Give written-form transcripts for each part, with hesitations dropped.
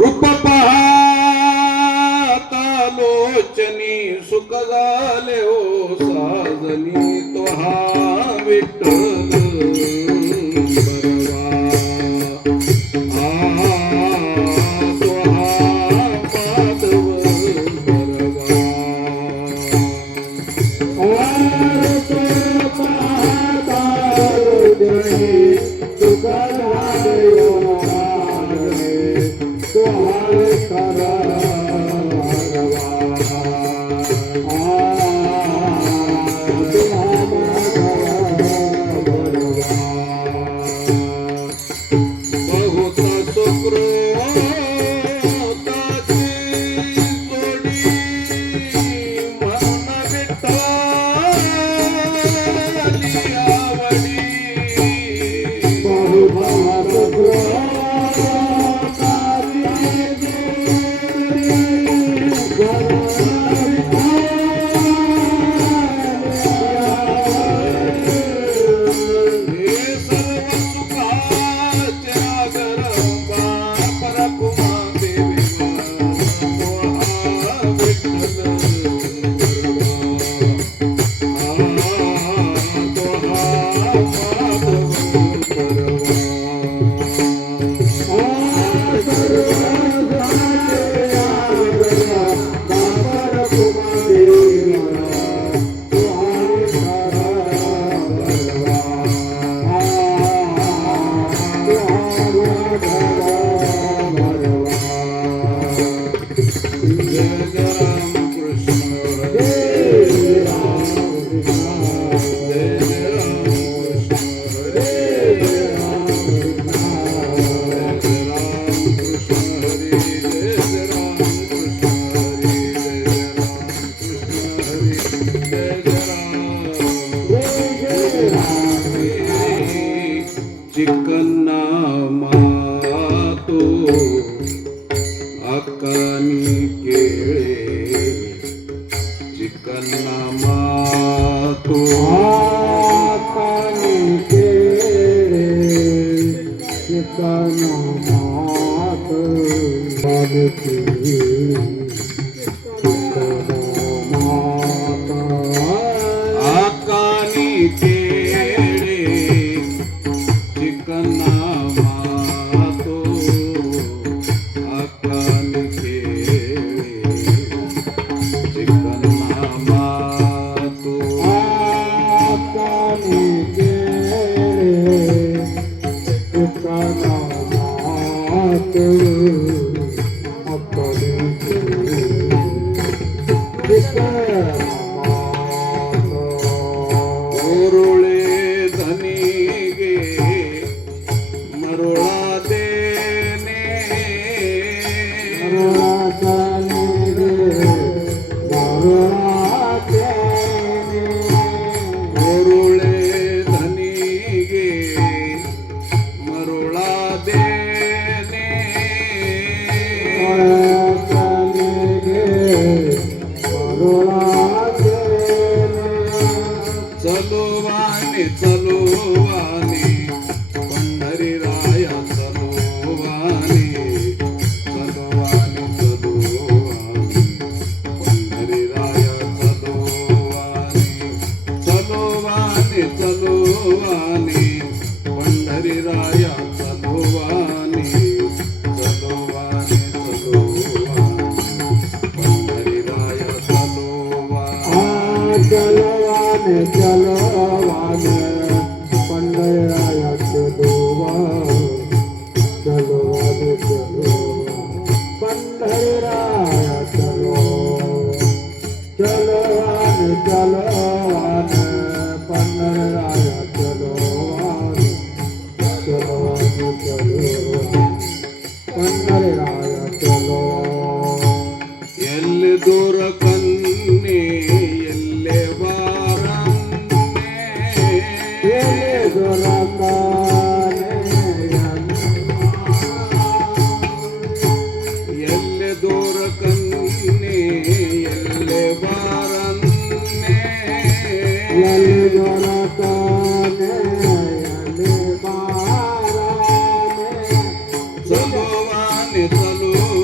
रूप पाहता लोचनी सुख झाले हो साजनी तो हा विठ्ठल बरवा तो हा माधव बरवा सुख झाले हो तो हा चिकन्ना मातो अकानी केळे चिकन्ना मातो आकानी केळे चिकन्ना मातो बालकी आकानी केळे चिकन्ना मातो आकानी केळे चिकन्ना मातो आकानी केळे चिकन्ना मातो आकानी केळे ओरुळे धनिगे मरोळा देने ओरुळे धनिगे मरोळा देने चलोवाने चलोवाने पंढरी राया चलोवाने चलोवाने चलोवाने पंढरी राया चलोवाने चलोवाने चलोवाने पंढरी राया चलोवाने चलोवाने चलोवाने पंढरी राया चलोवाने चलवाने चलवाने पंढराया चलोवा चलवाने चलोवा पंढराया चलो चलवाने चलवाने पंढराया चलोवाने चलवाने चलोवा पंढराया चलो ಎಲ್ಲಿ ದೂರ ಕನ್ನೆ ಎಲ್ಲೆ ವಾರನ್ನೆ ಎಲ್ಲಿ ದೂರ ಕನ್ನೆ ಎಲ್ಲೆ ವಾರನ್ನೆ ಚಲುವಾನೆ ಚಲುವಾನೆ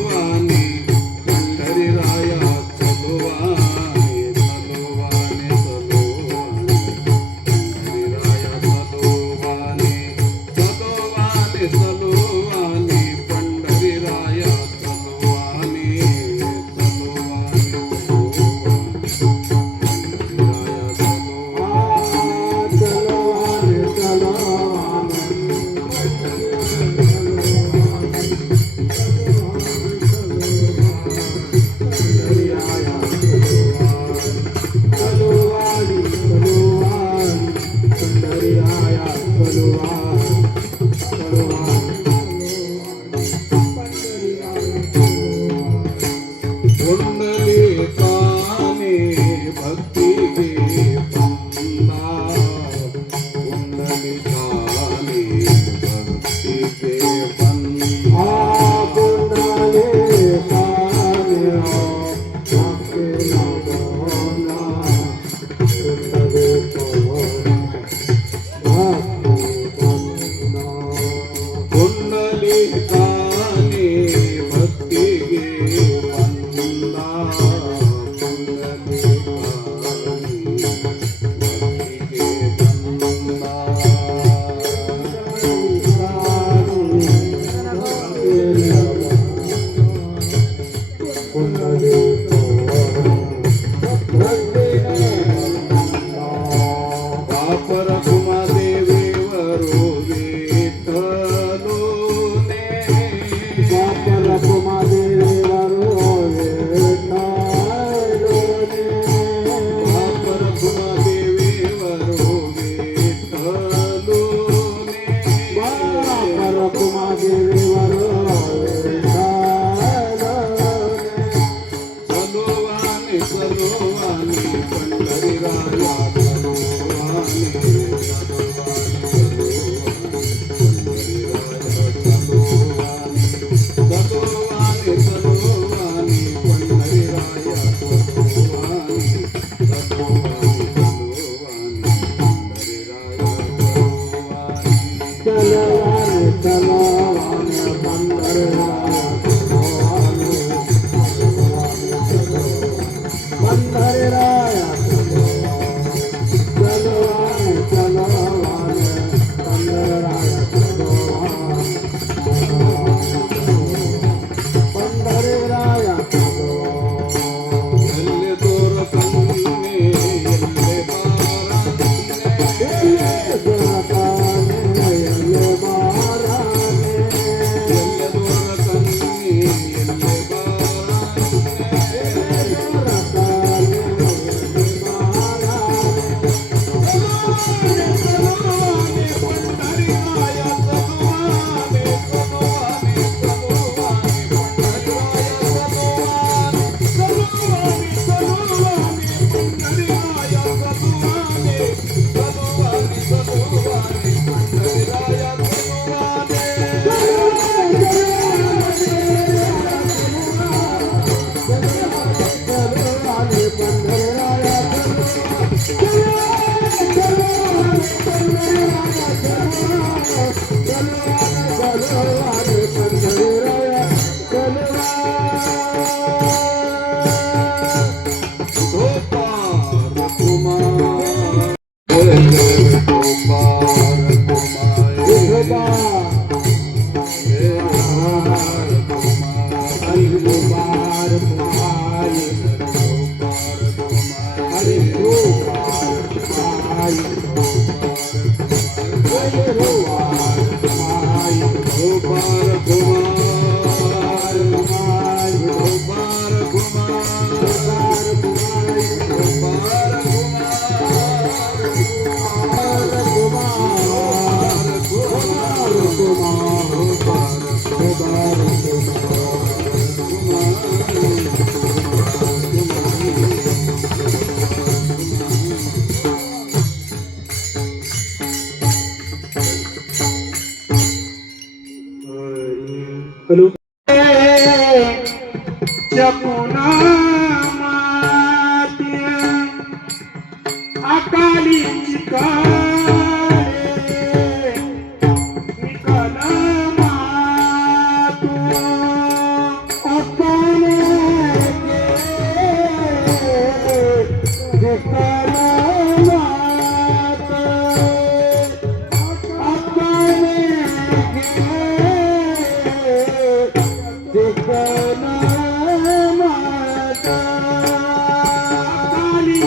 हॅलो चपुना मात्या अकाली चिकारे निकाल मातू अपने जिकल माता अपने जिकल माता काली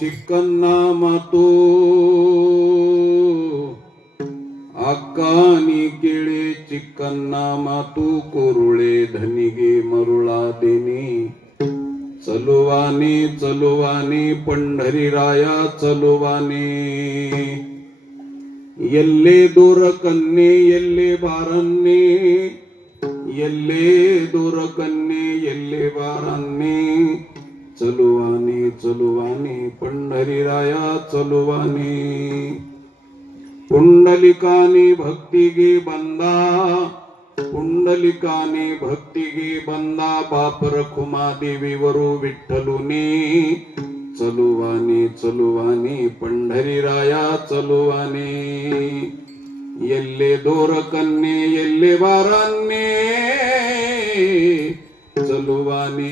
चिकन्ना मातो अक्कानी केळे चिकन्ना मातू कोरुळे धनिगे मरुळा देणे चलुवाने चलुवाने पंढरीराया चलुवाने यल्ले दूर कन्ने यल्ले बारन्ने यल्ले दूर कन्ने यल्ले बारन्ने चलुवाने चलुवाने पंढरीराया चलुवाने पुंडलिकाने भक्ती गे बंदा पुंडलिकाने भक्ती गे बंदा बाप रखुमा देवी वरू विठ्ठलुने चलुवाने चलुवाने पंढरीराया चलुवाने यल्ले दोर कन्ने यल्ले बारान्ने चलुवाने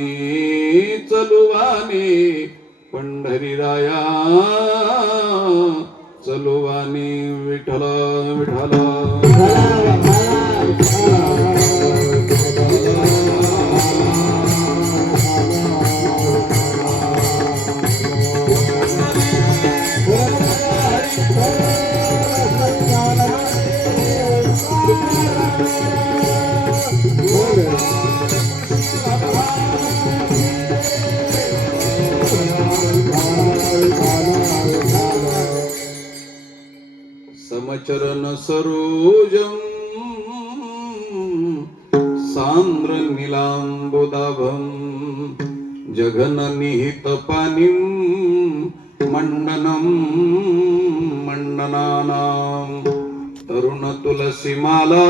चलुवाने पंढरीराया चलुवाने विठ्ठल विठ्ठल समचरण सरोजम सांद्र नीलांबुदाभम जघन निहित पानिम मंडनम मंडनानां तरुण तुलसी माला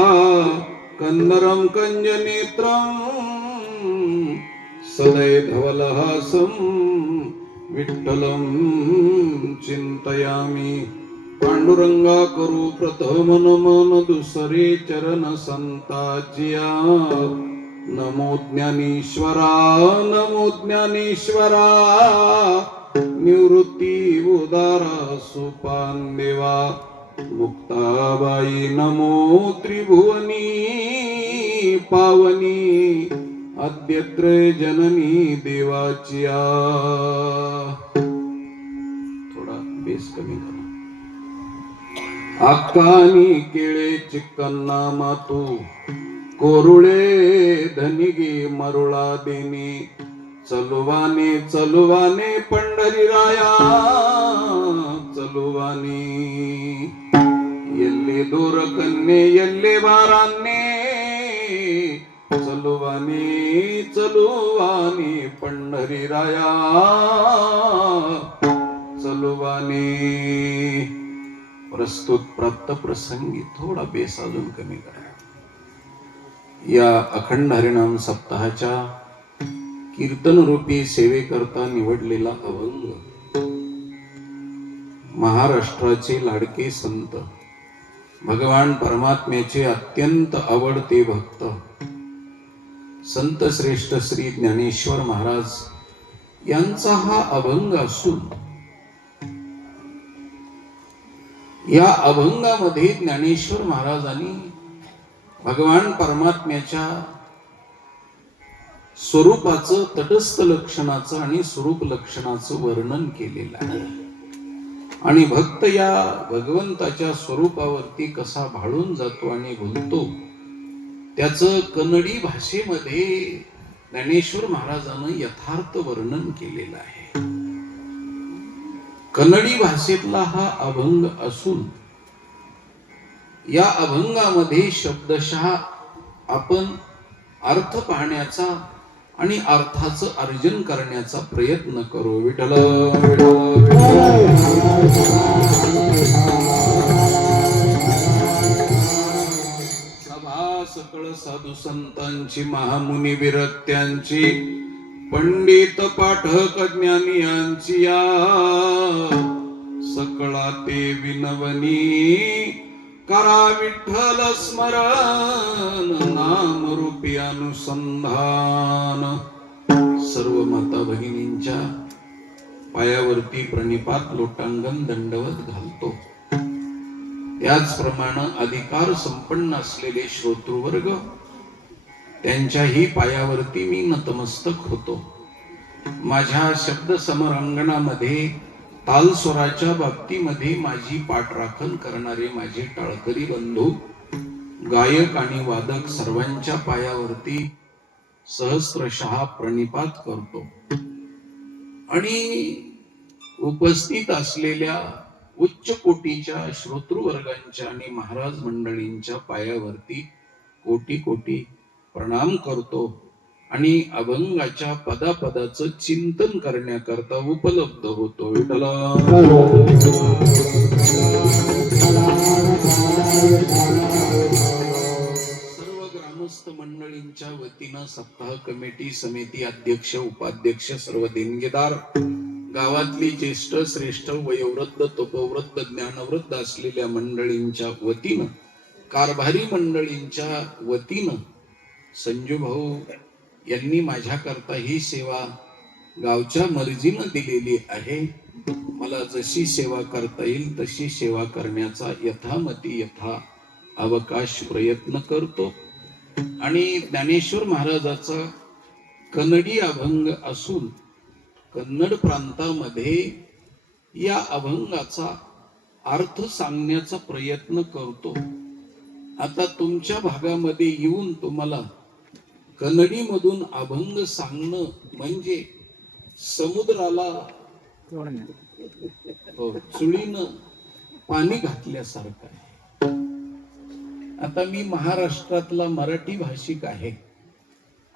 कंदरम कंजनेत्रम सदै धवलहासम विठ्ठलं चिंतयामि पांडुरंगा करू प्रथम नमन दुसरे चरण संताचिया नमो ज्ञानेश्वरा निवृत्ती उदारा सुपान देवा मुक्ताबाई नमो त्रिभुवनी पावनी अद्यत्र जननी देवाचिया थोडा बेस कमी करा अक्कानी केळे चिकन्ना मातू कोरुळे धनिगे मरुळा देने चलुवाने चलुवाने पंढरीराया चलुवाने ಎಲ್ಲಿ ದೂರ ಕನ್ನೆ ಎಲ್ಲಿ ಬಾರಾನ್ನೆ ಚಲುವಾನಿ ಚಲುವಾನಿ पंढरीराया चलुवानी. प्रस्तुत प्राप्त प्रसंगी थोडा बेस अजून कमी करा. या अखंड हरिनाम सप्ताहाच्या कीर्तन रूपी सेवेकरता निवडलेला अभंग महाराष्ट्राचे लाडके संत भगवान परमात्म्याचे अत्यंत आवडते भक्त संत श्रेष्ठ श्री ज्ञानेश्वर महाराज यांचा हा अभंग असून या अभंगामध्ये ज्ञानेश्वर महाराजांनी भगवान परमात्म्याच्या स्वरूपाचं तटस्थ लक्षणाचं आणि स्वरूप लक्षणाचं वर्णन केलेलं आहे आणि भक्त या भगवंताच्या स्वरूपावरती कसा भाळून जातो आणि भुलतो त्याचं कन्नडी भाषेमध्ये ज्ञानेश्वर महाराजांनी यथार्थ वर्णन केलेलं आहे. कन्नडी भाषेतला हा अभंग असून या अभंगामध्ये शब्दशः आपण अर्थ पाहण्याचा आणि अर्थाचं अर्जन करण्याचा प्रयत्न करू. विठ्ठल सभा सकळ साधू संतांची महामुनी विरक्त्यांची पंडित पाठक ज्ञानियांची या सकळा ते विनवनी करा विठ्ठल स्मरण नाम रूपी अनुसंधान. सर्व माता भगिनींच्या पायावरती प्रणिपात लोटांगण दंडवत घालतो. त्याचप्रमाणे अधिकार संपन्न असलेले श्रोतृवर्ग त्यांच्याही पायावरती मी नतमस्तक होतो. माझ्या शब्द समरांगणामध्ये तालस्वराच्या बाबतीमध्ये माझी पाठराखण करणारे माझे टाळकरी बंधू गायक आणि वादक सर्वांच्या पायावरती सहस्त्रशः प्रणिपात करतो आणि उपस्थित असलेल्या उच्च कोटीच्या श्रोतृवर्गांच्या आणि महाराज मंडळींच्या पायावरती कोटी कोटी प्रणाम करतो आणि अभंगाच्या पदापदाचं चिंतन करण्याकरता उपलब्ध होतो. विठ्ठला सर्व ग्रामस्थ मंडळींच्या वतीनं सप्ताह कमिटी समिती अध्यक्ष उपाध्यक्ष सर्व देणगीदार गावातली ज्येष्ठ श्रेष्ठ वयोवृद्ध तपोवृद्ध ज्ञानवृद्ध असलेल्या मंडळींच्या वतीनं कारभारी मंडळींच्या वतीनं संजू भाऊ यांनी माझ्याकरता ही सेवा गावच्या मर्जीनं दिलेली आहे. मला जशी सेवा करता येईल तशी सेवा करण्याचा यथामती यथा अवकाश प्रयत्न करतो आणि ज्ञानेश्वर महाराजाचा कन्नडी अभंग असून कन्नड प्रांतामध्ये या अभंगाचा अर्थ सांगण्याचा प्रयत्न करतो. आता तुमच्या भागामध्ये येऊन तुम्हाला कन्नडी मधून अभंग सांगणं म्हणजे समुद्राला चुळीनं पाणी घातल्यासारखं आहे. आता मी महाराष्ट्रातला मराठी भाषिक आहे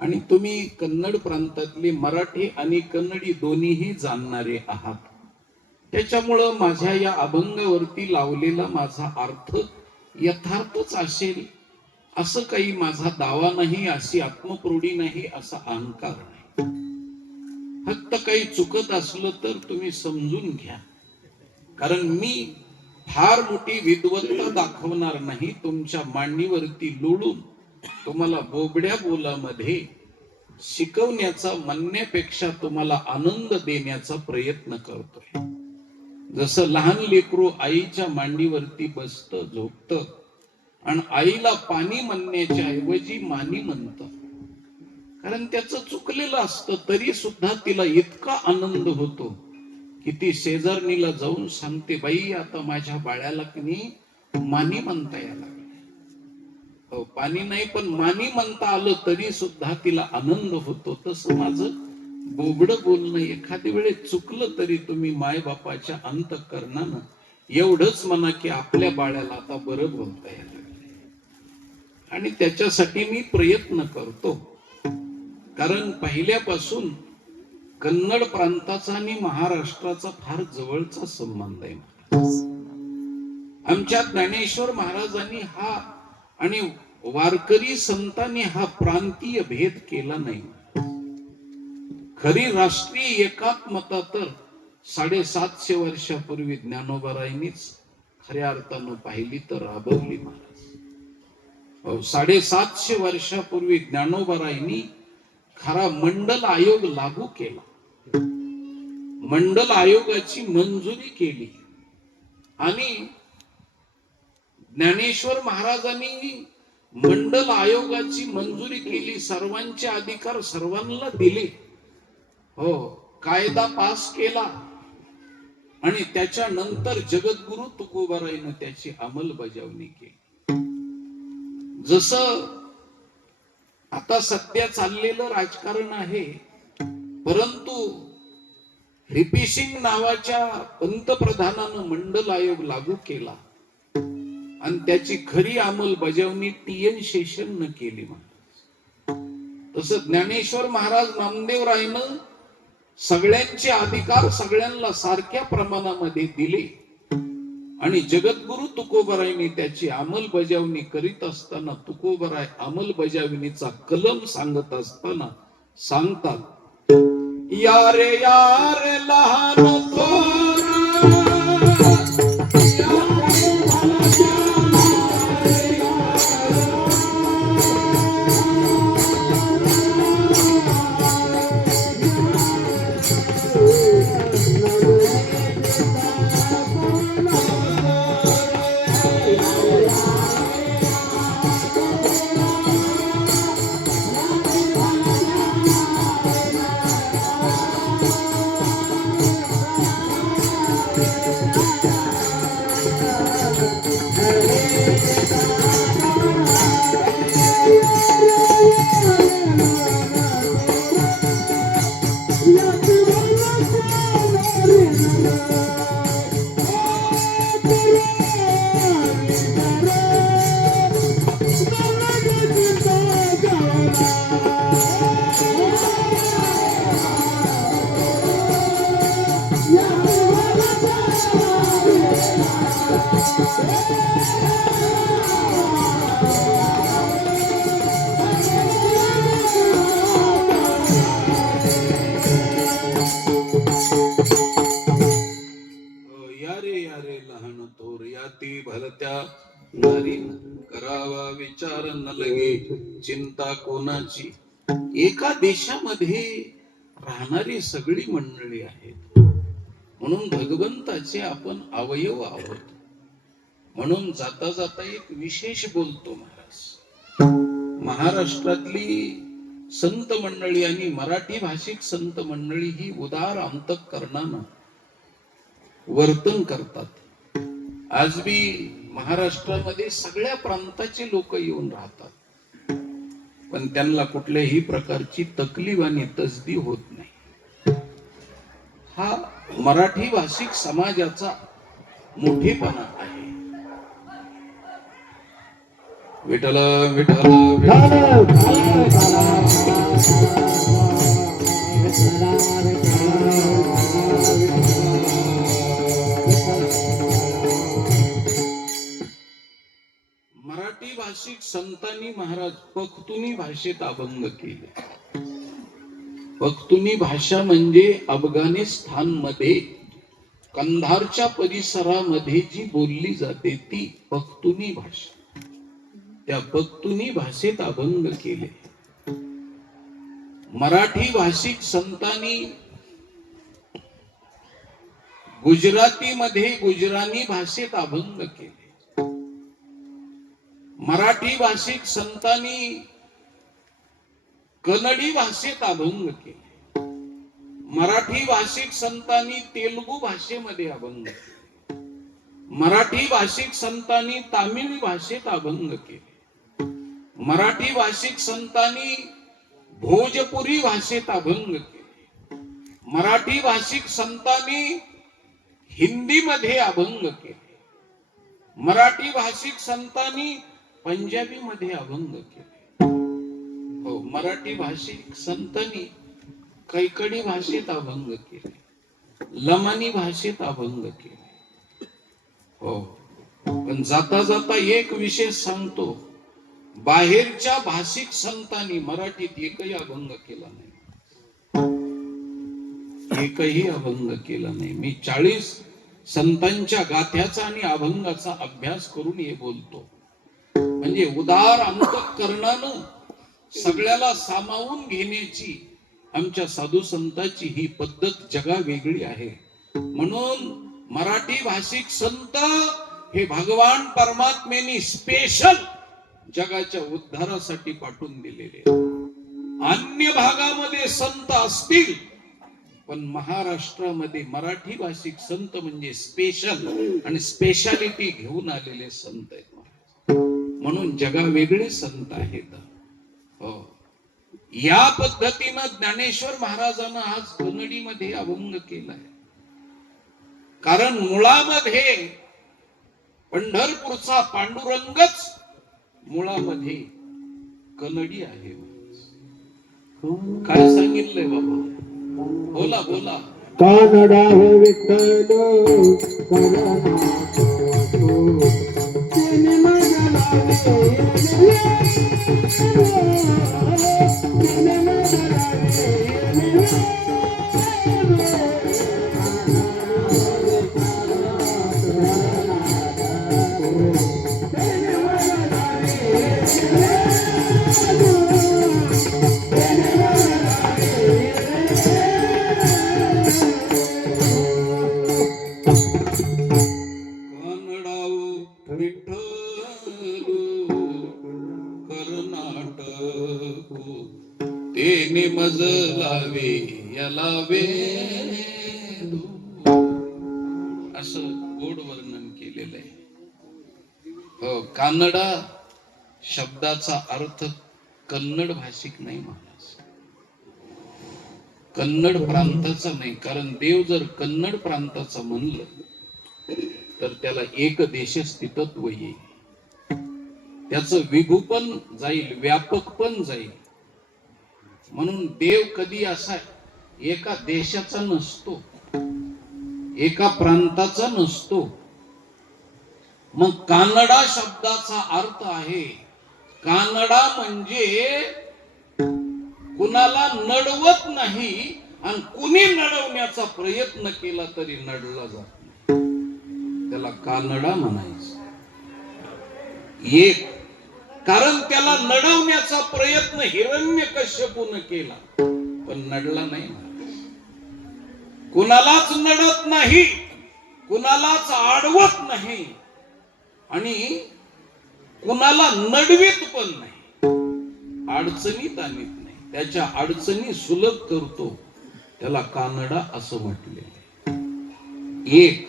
आणि तुम्ही कन्नड प्रांतातले मराठी आणि कन्नडी दोन्हीही जाणणारे आहात. त्याच्यामुळं माझ्या या अभंगावरती लावलेला माझा अर्थ यथार्थच असेल असं काही माझा दावा नाही, अशी आत्मप्रौढी नाही, असा अहंकार नाही. फक्त काही चुकत असलं तर तुम्ही समजून घ्या, कारण मी फार मोठी विद्वत्ता दाखवणार नाही. तुमच्या मांडीवरती लोळून तुम्हाला बोबड्या बोलामध्ये शिकवण्याचा म्हणण्यापेक्षा तुम्हाला आनंद देण्याचा प्रयत्न करतोय. जसं लहान लेकरू आईच्या मांडीवरती बसतं झोपतं आणि आईला पाणी म्हणण्याच्या ऐवजी मानी म्हणतं, कारण त्याचं चुकलेलं असतं तरी सुद्धा तिला इतका आनंद होतो की ती शेजारणीला जाऊन सांगते, बाई आता माझ्या बाळाला की मानी म्हणता यायला लागले. हो, पाणी नाही पण मानी म्हणता आलं तरी सुद्धा तिला आनंद होतो. तसं माझं बोबड बोलणं एखाद्या वेळेस चुकलं तरी तुम्ही मायबापाच्या अंतःकरणानं एवढंच म्हणा की आपल्या बाळाला आता बरं बोलता येईल, आणि त्याच्यासाठी मी प्रयत्न करतो. कारण पहिल्यापासून कन्नड प्रांताचा आणि महाराष्ट्राचा फार जवळचा संबंध आहे. आमच्या ज्ञानेश्वर महाराजांनी हा आणि वारकरी संतांनी हा प्रांतीय भेद केला नाही. खरी राष्ट्रीय एकात्मता तर 750 वर्षापूर्वी ज्ञानोबारायांनीच खऱ्या अर्थानं पाहिली तर राबवली महाराज. 750 वर्षापूर्वी ज्ञानोबारायांनी खरा मंडल आयोग लागू केला, मंडल आयोगाची मंजुरी केली, आणि ज्ञानेश्वर महाराजांनी मंडल आयोगाची मंजुरी केली, सर्वांचे अधिकार सर्वांना दिले, हो, कायदा पास केला, आणि त्याच्यानंतर जगद्गुरु तुकोबारायनं त्याची अंमलबजावणी केली. जसं आता सध्या चाललेलं राजकारण आहे, परंतु व्हीपी सिंग नावाच्या पंतप्रधानानं मंडल आयोग लागू केला आणि त्याची खरी अंमलबजावणी TN शेषननं केली महाराज. तसं ज्ञानेश्वर महाराज नामदेवरायनं सगळ्यांचे अधिकार सगळ्यांना सारख्या प्रमाणामध्ये दिले, आणि जगद्गुरु तुकोबारायने त्याची अंमलबजावणी करीत असताना तुकोबाराय अंमलबजावणीचा कलम सांगत असताना सांगतात, यारे यारे लहान थोर भलत्या नारी करावा विचार न लगे चिंता कोणाची. एका देशामध्ये राहणारी सगळी मंडळी आहेत, म्हणून भगवंताचे आपण अवयव आहोत. म्हणून जाता जाता एक विशेष बोलतो महाराज. महाराष्ट्रातली संत मंडळी आणि मराठी भाषिक संत मंडळी ही उदार अंतःकरणानं वर्तन करतात. आज बी महाराष्ट्रामध्ये सगळ्या प्रांताचे लोक येऊन राहतात, पण त्यांना कुठल्याही प्रकारची तकलीफ आणि तसदी होत नाही. हा मराठी भाषिक समाजाचा मोठेपणा आहे. विठ्ठल विठ्ठल मराठी भाषिक संतांनी महाराज पख्तुनी भाषेत अभंग केले. पख्तुनी भाषा म्हणजे अफगाणिस्तान मध्ये कंधारच्या परिसरामध्ये जी बोलली जाते ती पख्तुनी भाषा. त्या पख्तुनी भाषेत अभंग केले. मराठी भाषिक संतांनी गुजराती मध्ये गुजरानी भाषेत अभंग केले. मराठी भाषिक संतांनी कन्नडी भाषेत अभंग केले. मराठी भाषिक संतांनी तेलुगू भाषेमध्ये अभंग केले. मराठी भाषिक संतांनी तामिळ भाषेत अभंग केले. मराठी भाषिक संतांनी भोजपुरी भाषेत अभंग केले, मराठी भाषिक संतांनी हिंदीमध्ये अभंग केले, मराठी भाषिक संतांनी पंजाबी मध्ये अभंग केले. हो, मराठी भाषिक संतांनी कैकडी भाषेत अभंग केले, लमानी भाषेत अभंग केले. हो, पण जाता जाता एक विशेष सांगतो, बाहेरच्या भाषिक संतांनी मराठीत एकही अभंग केला नाही, एकही अभंग केला नाही. मी 40 संतांच्या गाथ्याचा आणि अभंगाचा अभ्यास करून हे बोलतो. म्हणजे उदार अंतःकरणानं सगळ्याला सामावून घेण्याची आमच्या साधू संतांची ही पद्धत जगा वेगळी आहे. म्हणून मराठी भाषिक संत हे भगवान परमात्म्याने स्पेशल जगाच्या उद्धारासाठी पाठवून दिलेले. अन्य भागामध्ये संत असतील, पण महाराष्ट्रामध्ये मराठी भाषिक संत म्हणजे स्पेशल आणि स्पेशालिटी घेऊन आलेले संत आहेत. म्हणून जगा वेगळे संत आहेत. हो, या पद्धतीनं ज्ञानेश्वर महाराजांना आज कन्नडीमध्ये अभंग केलाय. कारण मुळामध्ये पंढरपूरचा पांडुरंगच मुळामध्ये कन्नडी आहे. काय सांगितलंय बाबा? बोला बोला. कानडा हे विठ्ठल तेने मज लावे याला वेदू, असं गोड वर्णन केलेलं आहे. हो, कानडा शब्दाचा अर्थ कन्नड भाषिक नाही महाराज, कन्नड प्रांताचा नाही. कारण देव जर कन्नड प्रांताचा म्हणलं तर त्याला एक देश स्थितत्व येईल, त्याचं विभूपण जाईल, व्यापक पण जाईल. म्हणून देव कधी असा एका देशाचा नसतो, एका प्रांताचा नसतो. मग कानडा शब्दाचा अर्थ आहे, कानडा म्हणजे कुणाला नडवत नाही आणि कुणी नडवण्याचा प्रयत्न केला तरी नडला जात नाही, त्याला कानडा म्हणायचं. एक कारण त्याला नडवण्याचा प्रयत्न हिरण्यकश्यपूने केला पण नडला नाही. कुणालाच नडत नाही, कुणालाच आडवत नाही आणि कुणाला नडवीत पण नाही, अडचणीत आणत नाही, त्याच्या अडचणी सुलभ करतो, त्याला कानडा असं म्हटलेलं. एक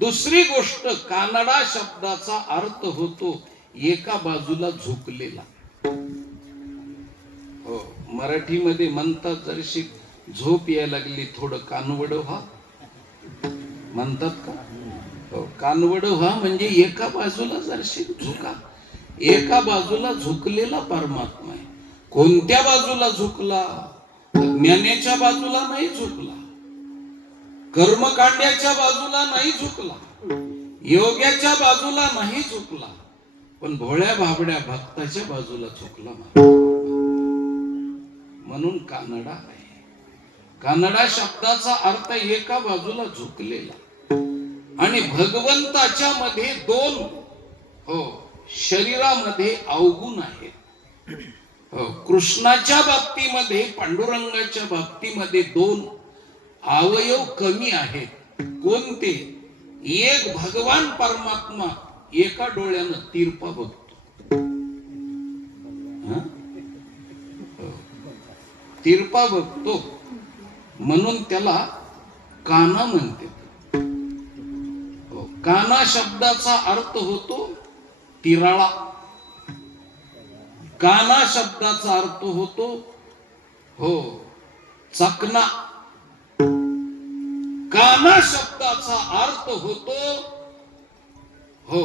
दुसरी गोष्ट, कानडा शब्दाचा अर्थ होतो एका बाजूला झुकलेला. हो, मराठीमध्ये म्हणतात जरशी झोप यायला लागली थोडं कानवड व्हा, म्हणतात का? हो, कानवड व्हा म्हणजे एका बाजूला जरशी झुका, एका बाजूला झुकलेला परमात्मा आहे. कोणत्या बाजूला झुकला? ज्ञानाच्या बाजूला नाही झुकला, कर्मकांड्याच्या बाजूला नाही झुकला, योग्याच्या बाजूला नाही झुकला, पण भोळ्या भाबड्या भक्ताच्या बाजूला झुकला. म्हणून कानडा आहे. कानडा शब्दाचा अर्थ एका बाजूला झुकलेला. आणि भगवंताच्या मध्ये दोन, हो, शरीरामध्ये अवगुण आहेत. हो, कृष्णाच्या बाबतीमध्ये, पांडुरंगाच्या बाबतीमध्ये दोन अवयव कमी आहेत. कोणते? एक, भगवान परमात्मा एका डोळ्यानं तिरपा बघतो, तिरपा बघतो, म्हणून त्याला काना म्हणते. काना शब्दाचा अर्थ होतो तिराळा. काना शब्दाचा अर्थ होतो हो चकना. काना शब्दाचा अर्थ होतो हो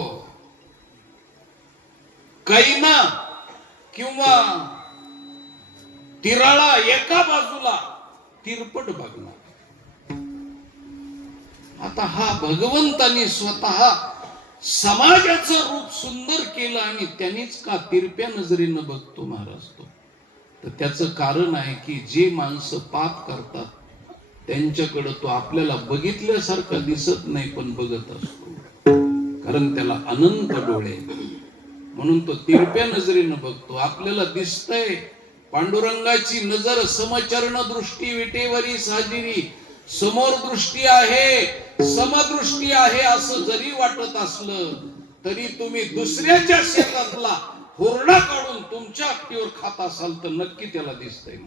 कैना किंवा तिराळा, एका बाजूला तिरपट बघणार. आता हा भगवंताने स्वतः समाजाचं रूप सुंदर केलं आणि त्यांनीच का तिरप्या नजरेनं बघतो महाराज तो. तर त्याचं कारण आहे की जे माणसं पाप करतात त्यांच्याकडे तो आपल्याला बघितल्यासारखा दिसत नाही पण बघत असतो, कारण त्याला अनंत डोळे म्हणून तो तिरप्या नजरेनं बघतो. आपल्याला दिसतंय पांडुरंगाची नजर समचरण दृष्टी विटेवरी साजिरी, समोर दृष्टी आहे समदृष्टी आहे असं जरी वाटत असलं तरी तुम्ही दुसऱ्याच्या शेतातला हुरडा काढून तुमच्या अक्तीवर खात असाल तर नक्की त्याला दिसतंय.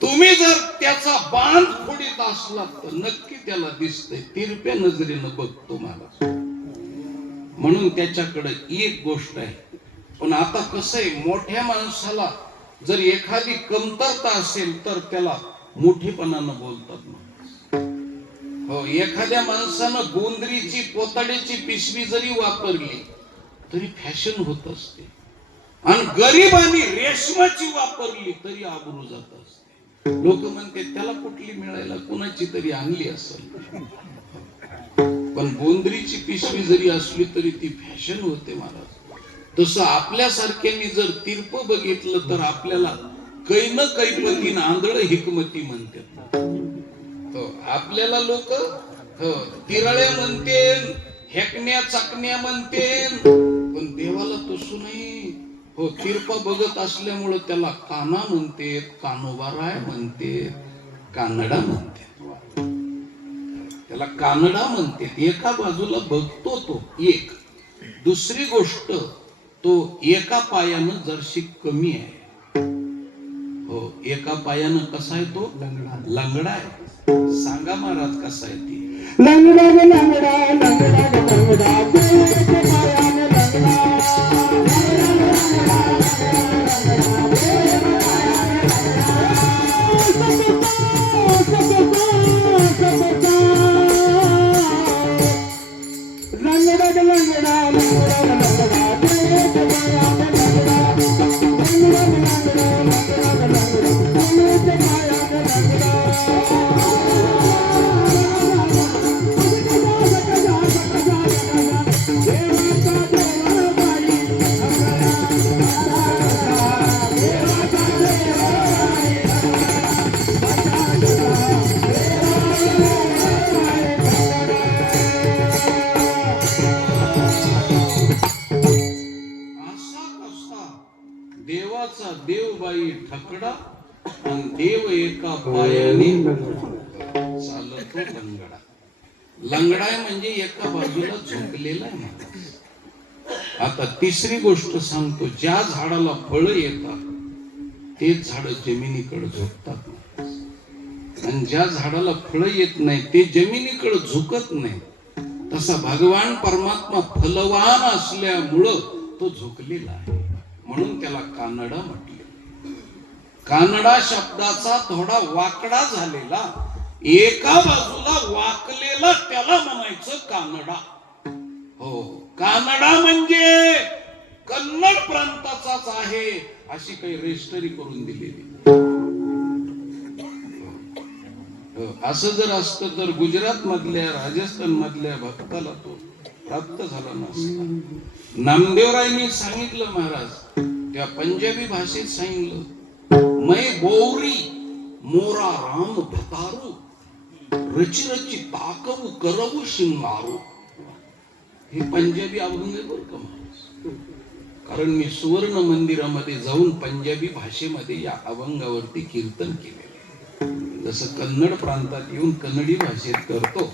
तुम्ही जर त्याचा बांध फोडीत असलात तर नक्की त्याला दिसतंय. तिरप्या नजरेनं बघतो मला. म्हणून त्याच्याकडे एक गोष्ट आहे. पण आता कसं आहे, मोठ्या माणसाला जर एखादी कमतरता असेल तर त्याला मोठेपणानं बोलतात. हो, एखाद्या माणसानं गोंदरीची पोताड्याची पिशवी जरी वापरली तरी फॅशन होत असते आणि गरिबांनी रेशमाची वापरली तरी आबरू जात असते. लोक म्हणते त्याला कुठली मिळायला, कुणाची तरी आणली असेल. पण गोंदरीची पिशवी जरी असली तरी ती फॅशन होते महाराज. तसं आपल्यासारख्यांनी जर तीर्प बघितलं तर आपल्याला कै न कैपती आंधळ हिकमती म्हणतात. हो, आपल्याला लोक तिरळ्या म्हणते, हेकण्या चाकण्या म्हणते, पण देवाला तसं नाही. हो, तीर्प बघत असल्यामुळे त्याला काना म्हणते, कानोबाराय म्हणते, कानडा म्हणते. त्याला कानडा म्हणते. एका बाजूला बघतो तो एक. दुसरी गोष्ट तो एका पायानं जरशी कमी आहे. हो, एका पायानं कसा आहे तो? लंगडा आहे. सांगा महाराज कसा आहे ती? लंगडा लंगडा लंगडा लंगडा देवाचा देवबाई ठकडा आणि देव एका पायाने चालतो लंगडा. लंगडा म्हणजे एका बाजूला झोपलेला आहे. आता तिसरी गोष्ट सांगतो. ज्या झाडाला फळं येतात तेच झाड जमिनीकडे झुकतात आणि ज्या झाडाला फळं येत नाही ते जमिनीकडे झुकत नाही. तसा भगवान परमात्मा फलवान असल्यामुळं तो झुकलेला आहे. म्हणून त्याला कानडा म्हटले. कानडा शब्दाचा थोडा वाकडा झालेला, एका बाजूला वाकलेला त्याला म्हणायचं कानडा. हो, कानडा म्हणजे कन्नड प्रांताचाच आहे अशी काही रेजिस्ट्री करून दिलेली. असं जर असतं तर गुजरात मधल्या राजस्थान मधल्या भक्ताला तो प्राप्त झाला नसता. नामदेवरायांनी सांगितलं महाराज, त्या पंजाबी भाषेत सांगितलं, मै बोरी मोरा राम भतारू रची रची ताकवू करवू शिंगारू. हे पंजाबी अभंग आहे बरं का महाराज. कारण मी सुवर्ण मंदिरामध्ये जाऊन पंजाबी भाषेमध्ये या अभंगावरती कीर्तन केलेले. जसं कन्नड प्रांतात येऊन कन्नडी भाषेत करतो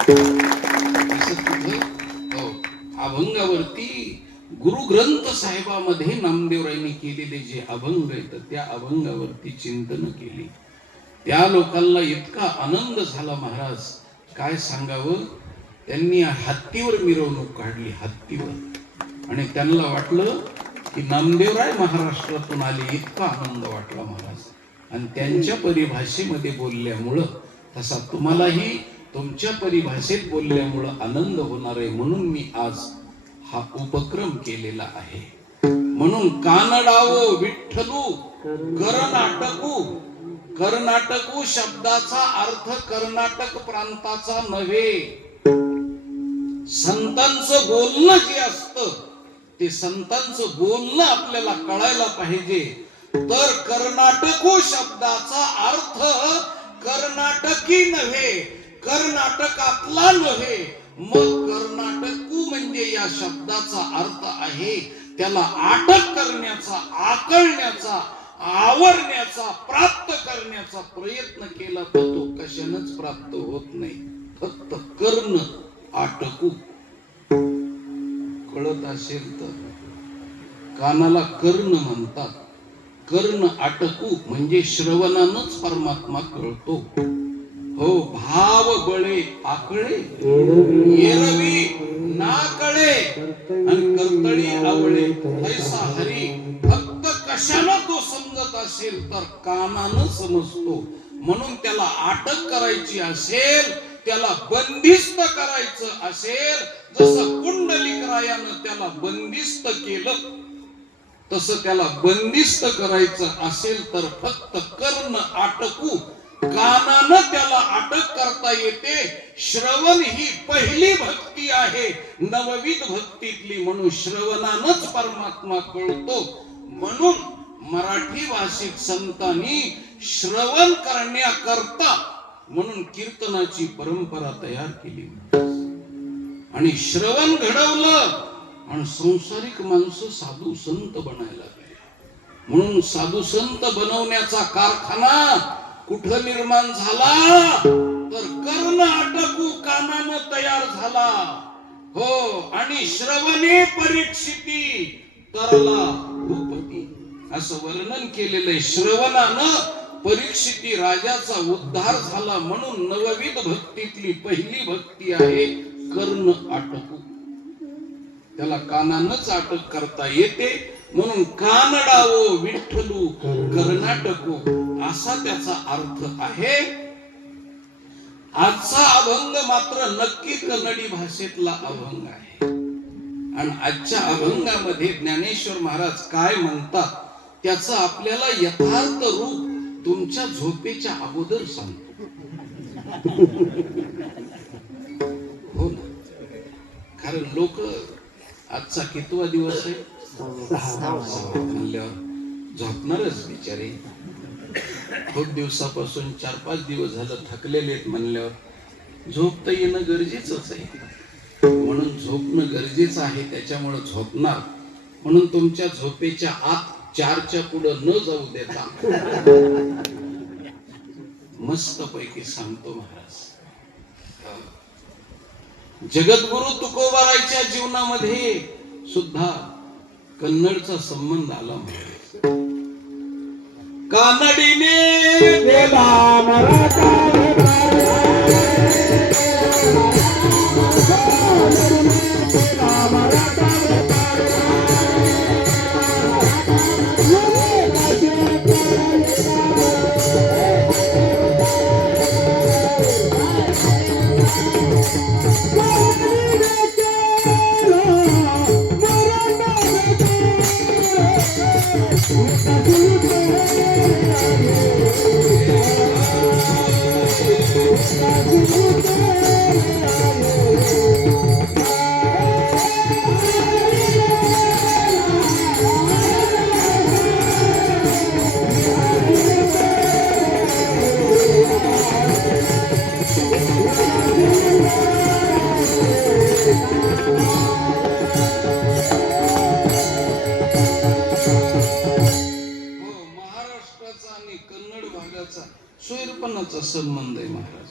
तसं तिथं अभंगावरती गुरु ग्रंथ साहेबामध्ये नामदेवरायांनी केलेले जे अभंग आहेत त्या अभंगावरती चिंतन केली. त्या लोकांना इतका आनंद झाला महाराज काय सांगावं. त्यांनी हत्तीवर मिरवणूक काढली, हत्तीवर. आणि त्यांना वाटलं की नामदेवराय महाराष्ट्रातून आले, इतका आनंद वाटला महाराज. आणि त्यांच्या परिभाषेमध्ये बोलल्यामुळं, तसा तुम्हालाही तुमच्या परिभाषेत बोलल्यामुळं आनंद होणार आहे, म्हणून मी आज हा उपक्रम केलेला आहे. म्हणून कानडावो विठ्ठलू कर्नाटकू. कर्नाटकू शब्दाचा अर्थ कर्नाटक प्रांताचा नव्हे. संतांचं बोलणं जे असतं ते संतांचं बोलणं आपल्याला कळायला पाहिजे. तर कर्नाटकू शब्दाचा अर्थ कर्नाटकी नव्हे, कर्नाटकातला नव्हे. मग कर्नाटकू म्हणजे या शब्दाचा अर्थ आहे त्याला अटक करण्याचा, आकळण्याचा, आवरण्याचा, प्राप्त करण्याचा प्रयत्न केला तर तो कशानंच प्राप्त होत नाही. फक्त कर्ण आटकू. कळत असेल तर कानाला कर्ण म्हणतात. कर्ण आटकू म्हणजे श्रवणानच परमात्मा कळतो. हो, भाव बळे आकळे एरवी ना कळे आणि कर्तळी आवळे ऐसा हरी. फक्त कशाला तो समजत असेल तर कानानं समजतो. म्हणून त्याला अटक करायची असेल, त्याला बंदिस्त करायचं असेल, जसं कुंडलिकरायानं त्याला बंदिस्त केलं तसं त्याला बंदिस्त करायचं असेल तर फक्त कर्ण आटकू, कानानं त्याला अटक करता येते. श्रवण ही पहिली भक्ती आहे नवविध भक्तीतली. म्हणून श्रवणानच परमात्मा कळतो. म्हणून मराठी भाषिक संतांनी श्रवण करण्याकरता म्हणून कीर्तनाची परंपरा तयार केली आणि श्रवण घडवलं. आणि संसारिक माणसं साधू संत बनायला लागले. म्हणून साधू संत बनवण्याचा कारखाना कुठं निर्माण झाला तर कर्ण अटकू कानानं तयार झाला. हो, आणि श्रवणे परीक्षिती तरला भूपती असं वर्णन केलेलं आहे. श्रवणानं परीक्षिती राजाचा उद्धार झाला. म्हणून नवविध भक्तीतली पहिली भक्ती आहे कर्ण आटकू. त्याला कानानच अटक करता येते. म्हणून कानडावो विठ्ठलू कर्नाटकू असा त्याचा अर्थ आहे. आजचा अभंग मात्र नक्की कन्नडी भाषेतला अभंग आहे. आणि आजच्या अभंगामध्ये ज्ञानेश्वर महाराज काय म्हणतात त्याचं आपल्याला यथार्थ रूप तुमच्या झोपेच्या अगोदर सांगतो. हो ना, कारण लोक आजचा कितवा दिवस आहे म्हणल्यावर झोपणारच बिचारे. खूप दिवसापासून 4-5 दिवस झालं थकलेले आहेत म्हणल्यावर झोप तर येणं गरजेचंच आहे. म्हणून झोपणं गरजेचं आहे, त्याच्यामुळे झोपणार. म्हणून तुमच्या झोपेच्या आत 4च्या पुढं न जाऊ देता मस्त पैकी सांगतो महाराज. जगद्गुरु तुकोबारायच्या जीवनामध्ये सुद्धा कन्नडचा संबंध आला महाराज. कानडीने देवा मराठा संबंध आहे महाराज.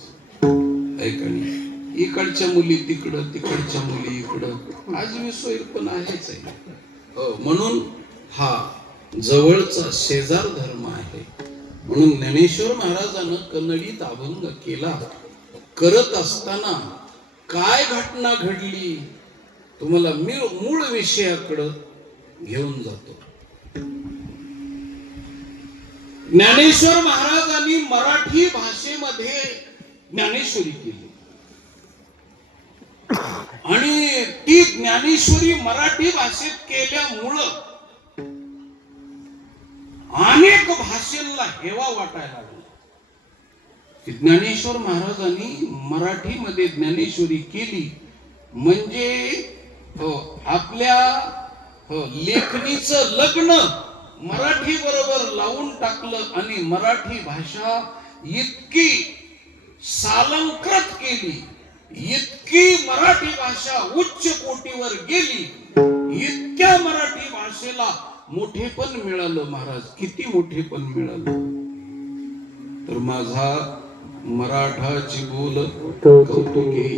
ऐकणी इकडच्या मुली तिकडं, तिकडच्या मुली इकडं, आज विसोयर पण आहेच आहे. म्हणून हा जवळचा शेजार धर्म आहे. म्हणून ज्ञानेश्वर महाराजांना कन्नडीत अभंग केला. करत असताना काय घटना घडली तुम्हाला मी मूळ विषयाकडे घेऊन जातो. ज्ञानेश्वर महाराजांनी मराठी भाषेमध्ये ज्ञानेश्वरी केली आणि ती ज्ञानेश्वरी मराठी भाषेत केल्यामुळं अनेक भाषेला हेवा वाटायला लागला. ज्ञानेश्वर महाराजांनी मराठीमध्ये ज्ञानेश्वरी केली म्हणजे आपल्या लेखणीचं लग्न मराठी बरोबर लावून टाकलं आणि मराठी भाषा इतकी सालंकृत केली, इतकी मराठी भाषा उच्च कोटीवर गेली, इतक्या मराठी भाषेला मोठेपण मिळालं. महाराज किती मोठेपण मिळालं. तर माझा मराठाची बोल कौतुके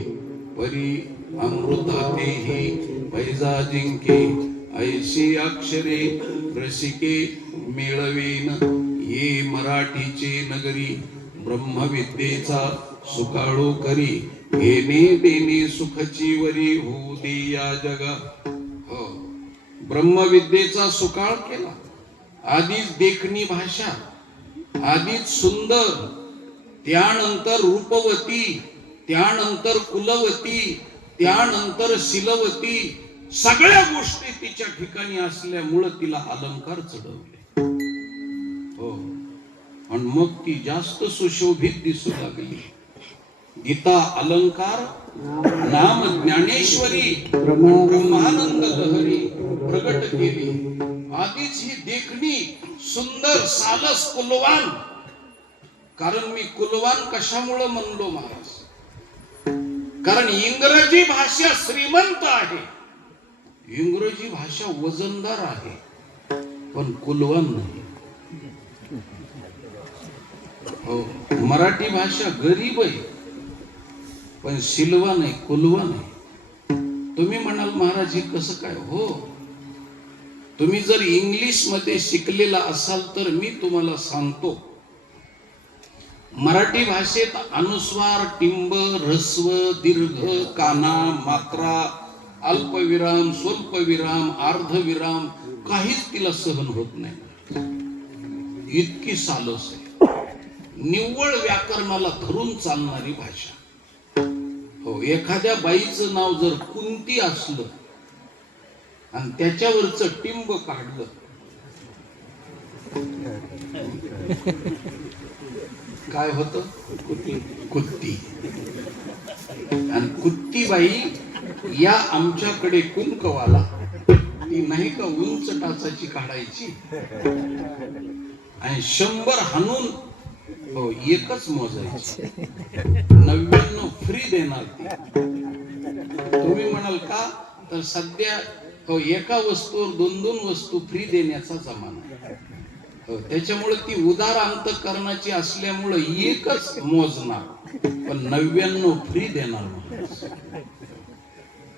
परी अमृतातेही पैजा जिंके ऐशी अक्षरे रसिके मेळवेन ये मराठीचे नगरी ब्रह्मविद्येचा सुकाळू करी घेणे देणे सुखची वरी होऊ दे या जगा. हो, ब्रह्मविद्येचा सुकाळ केला. आधीच देखणी भाषा, आधीच सुंदर, त्यानंतर रूपवती, त्यानंतर कुलवती, त्यानंतर शिलवती, सगळ्या गोष्टी तिच्या ठिकाणी असल्यामुळं तिला अलंकार चढवले. हो, आणि मग ती जास्त सुशोभित दिसू लागली. गीता अलंकार, नाम ज्ञानेश्वरी, ब्रह्मानंद लहरी प्रगट केली. आधीच ही देखणी सुंदर, सालस, कुलवान. कारण मी कुलवान कशामुळे म्हणलो महाराज, कारण इंग्रजी भाषा श्रीमंत आहे, इंग्रजी भाषा वजनदार आहे, पण कुलवान नाही. हो, मराठी भाषा गरीब आहे पण शिलवा नाही, कुलवा नाही. तुम्ही म्हणाल महाराज हे कसं काय? हो, तुम्ही जर इंग्लिश मध्ये शिकलेला असाल तर मी तुम्हाला सांगतो, मराठी भाषेत अनुस्वार, टिंब, ऱ्हस्व, दीर्घ, काना, मात्रा, अल्पविराम, स्वल्पविराम, अर्धविराम काहीच तिला सहन होत नाही. इतकी सालस आहे. निव्वळ व्याकरणाला धरून चालणारी भाषा. हो, एखाद्या बाईचं नाव जर कुंती असलं आणि त्याच्यावरच टिंब काढलं, काय होत? कुत्ती. आणि कुत्ती बाई या आमच्याकडे कुंकवाला, ती नाही का उंच टाचाची काढायची आणि 100 हाणून हो एकच मोजायची. 99 फ्री देणार ती. तुम्ही म्हणाल का? तर सध्या हो एका वस्तूवर 2-2 वस्तू फ्री देण्याचा जमाना आहे. हो, त्याच्यामुळे ती उदार अंतःकरणाची असल्यामुळे एकच मोजणार पण 99 फ्री देणार.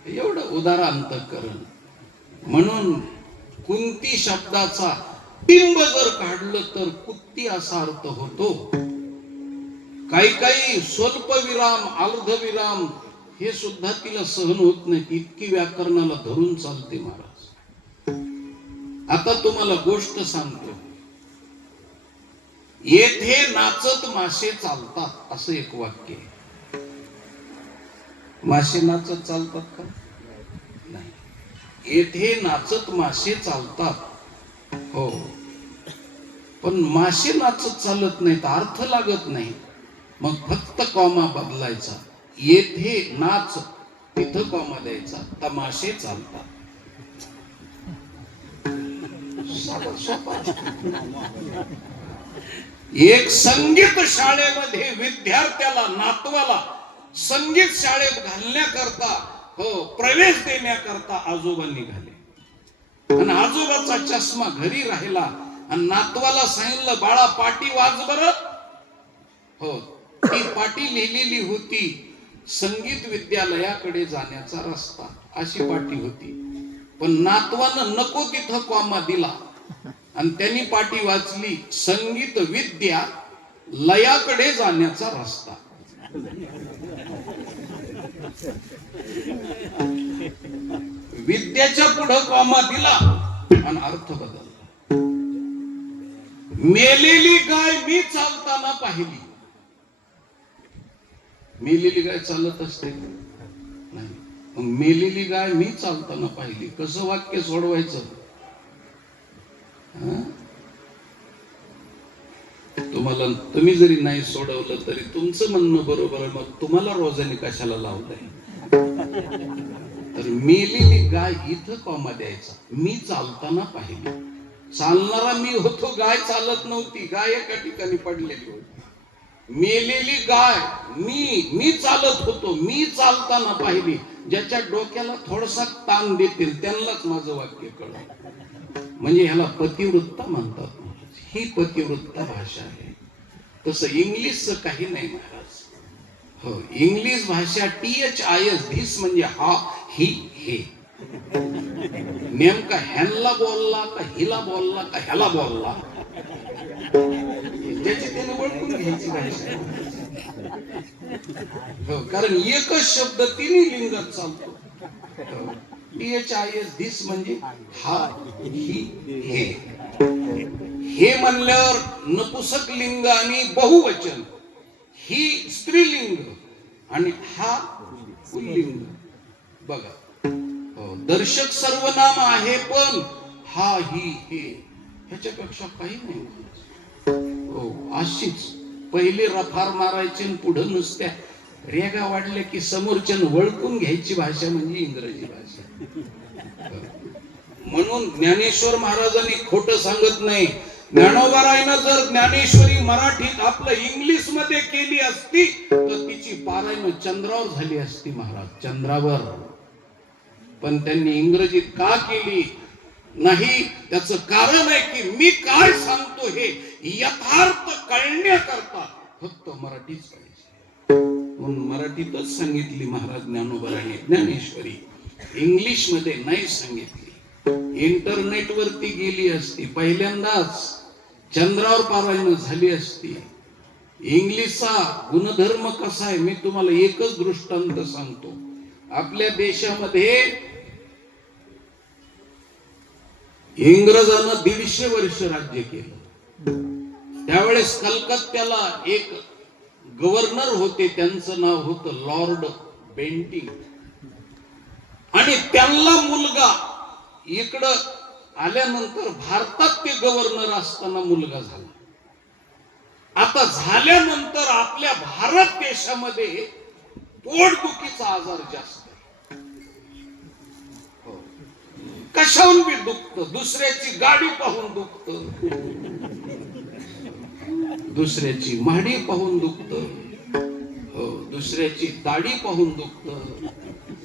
एवढं उदार अंतःकरण. म्हणून कुंती शब्दाचा टिंब जर काढलं तर कुत्ती असा अर्थ होतो. काही स्वल्पविराम, अर्धविराम हे सुद्धा तिला सहन होत नाही. इतकी व्याकरणाला धरून चालते महाराज. आता तुम्हाला गोष्ट सांगतो. येथे नाचत मासे चालतात असं एक वाक्य आहे. मासे नाचत चालतात का? नाही. येथे नाचत मासे चालतात. हो, पण मासे नाचत चालत नाहीत, अर्थ लागत नाही. मग फक्त कॉमा बदलायचा. येथे नाच, तिथं कॉमा द्यायचा, तमाशे चालतात. एक संगीत शाळेमध्ये विद्यार्थ्याला, नातवाला संगीत शाळेत घालण्याकरता हो प्रवेश देण्याकरता आजोबा निघाले आणि आजोबाचा चष्मा घरी राहिला आणि नातवाला सांगितलं, बाळा पाटी वाज बर. हो, ती पाटी लिहिलेली होती संगीत विद्यालयाकडे जाण्याचा रस्ता, अशी पाटी होती. पण नातवानं नको तिथं कॉमा दिला आणि त्यांनी पाटी वाचली, संगीत विद्या लयाकडे जाण्याचा रस्ता. विद्याच्या पुढे कॉमा दिला आणि अर्थ बदलला. मेलेली गाय मी चालताना पाहिली. मेलेली गाय चालत असते नाही. मग मेलेली गाय मी चालताना पाहिली, कसं वाक्य सोडवायचं? तुम्ही जरी नाही सोडवलं तरी तुमचं म्हणणं बरोबर आहे. मग तुम्हाला रोजाने कशाला लावलंय? तर मेलेली गाय इथं कॉमा द्यायचा. मी चालताना पाहिली. चालणारा मी होतो, गाय चालत नव्हती. गाय एका ठिकाणी पडलेली होती. मेलेली गाय मी चालत होतो, मी चालताना पाहिली. ज्याच्या डोक्याला थोडासा ताण देतील त्यांनाच माझं वाक्य कळलं. म्हणजे ह्याला पतिवृत्ता म्हणतात. ही पतिवृत्ता भाषा आहे. तसं इंग्लिशचं काही नाही महाराज. हो, इंग्लिश भाषा THIS धिस म्हणजे हा, ही, हे. नेमका ह्यांना बोलला का हिला बोलला का ह्याला बोलला, ज्याची त्याने ओळखून घ्यायची भाषा. हो, कारण एकच शब्द तिन्ही लिंगात चालतो. THIS धिस म्हणजे हा, ही, हे. हे म्हणल्यावर नपुसक लिंग आणि बहुवचन, ही स्त्रीलिंग आणि हा पुल्लिंग. बघा, हो, दर्शक सर्वनाम आहे पण हा, ही, हे ह्याच्यापेक्षा काही नाही. हो, अशीच पहिले रफार मारायची आणि पुढे नुसत्या रेगा वाढल्या की समोरच्या वळकून घ्यायची भाषा म्हणजे इंग्रजी भाषा. म्हणून ज्ञानेश्वर महाराजांनी खोटं सांगत नाही. ज्ञानोबारायनं जर ज्ञानेश्वरी मराठीत आपलं इंग्लिश मध्ये केली असती तर तिची पारायण चंद्रावर झाली असती महाराज, चंद्रावर. पण त्यांनी इंग्रजीत का केली नाही? त्याचं कारण आहे की मी काय सांगतो हे यथार्थ कळण्याकरता फक्त मराठीच पाहिजे. म्हणून मराठीतच सांगितली महाराज ज्ञानोबारायने ज्ञानेश्वरी. इंग्लिश मध्ये नाही सांगितली. इंटरनेट वरती गेली असती, पहिल्यांदाच चंद्रावर पारायण झाली असती. इंग्लिशचा गुणधर्म कसा आहे मी तुम्हाला एकच दृष्टांत सांगतो. आपल्या देशामध्ये इंग्रजांना 150 वर्ष राज्य केलं. त्यावेळेस कलकत्त्याला एक गव्हर्नर होते, त्यांचं नाव होतं लॉर्ड बेंटिंग. आणि त्यांना मुलगा इकडं आल्यानंतर भारतात ते गव्हर्नर असताना मुलगा झाला. आता झाल्यानंतर आपल्या भारत देशामध्ये पोटदुखीचा आजार जास्त. कशाहून बी दुखत, दुसऱ्याची गाडी पाहून दुखत, दुसऱ्याची माडी पाहून दुखत, दुसऱ्याची दाढी पाहून दुखत,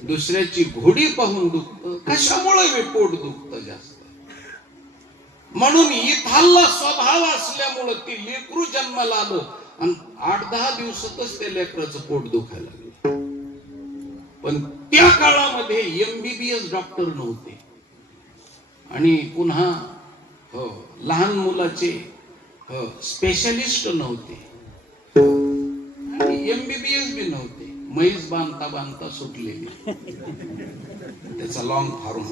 दुसऱ्याची घोडी पाहून दुखत. कशामुळे पोट दुखत जास्त? म्हणून इथाला स्वभाव असल्यामुळे ती लेकरू जन्माला आलं आणि 8-10 दिवसातच त्या लेकराचं पोट दुखायला लागलं. पण त्या काळामध्ये MBBS डॉक्टर नव्हते आणि पुन्हा लहान मुलाचे स्पेशलिस्ट नव्हते आणि MBBS बी नव्हते. म्हैस बांधता बांधता सुटलेली, त्याचा लॉंग फॉर्म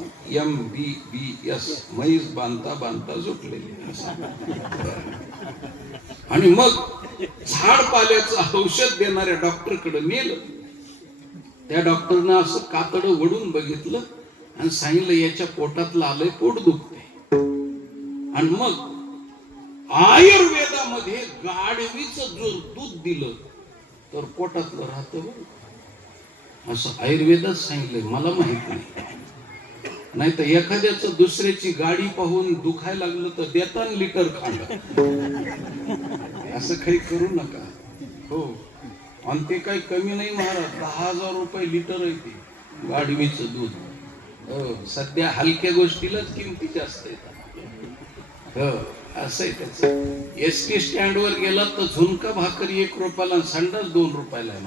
MBBS, म्हैस बांधता बांधता सुटलेली. आणि मग झाडपाल्याचं औषध देणाऱ्या डॉक्टर कडे नेलं. त्या डॉक्टरनं असं कातडं वडून बघितलं आणि सांगितलं याच्या पोटातलं आलंय, पोट दुखते. आणि मग आयुर्वेदामध्ये गाढवीचं जर दूध दिलं तर पोटातलं राहतं बरं, असं आयुर्वेदात सांगितलंय. मला माहित नाही तर एखाद्याचं दुसऱ्याची गाडी पाहून दुखायला लागलं तर देताना लिटर खांड. असं काही करू नका. हो, आणि ते काही कमी नाही महाराज, 10,000 रुपये लिटर आहे ते गाढवीचं दूध. सध्या हलक्या गोष्टीलाच किमती जास्त येतात. असं आहे त्याचं. ST स्टँड वर गेला तर झुणका भाकरी 1 रुपयाला, संडास 2 रुपयाला आहे.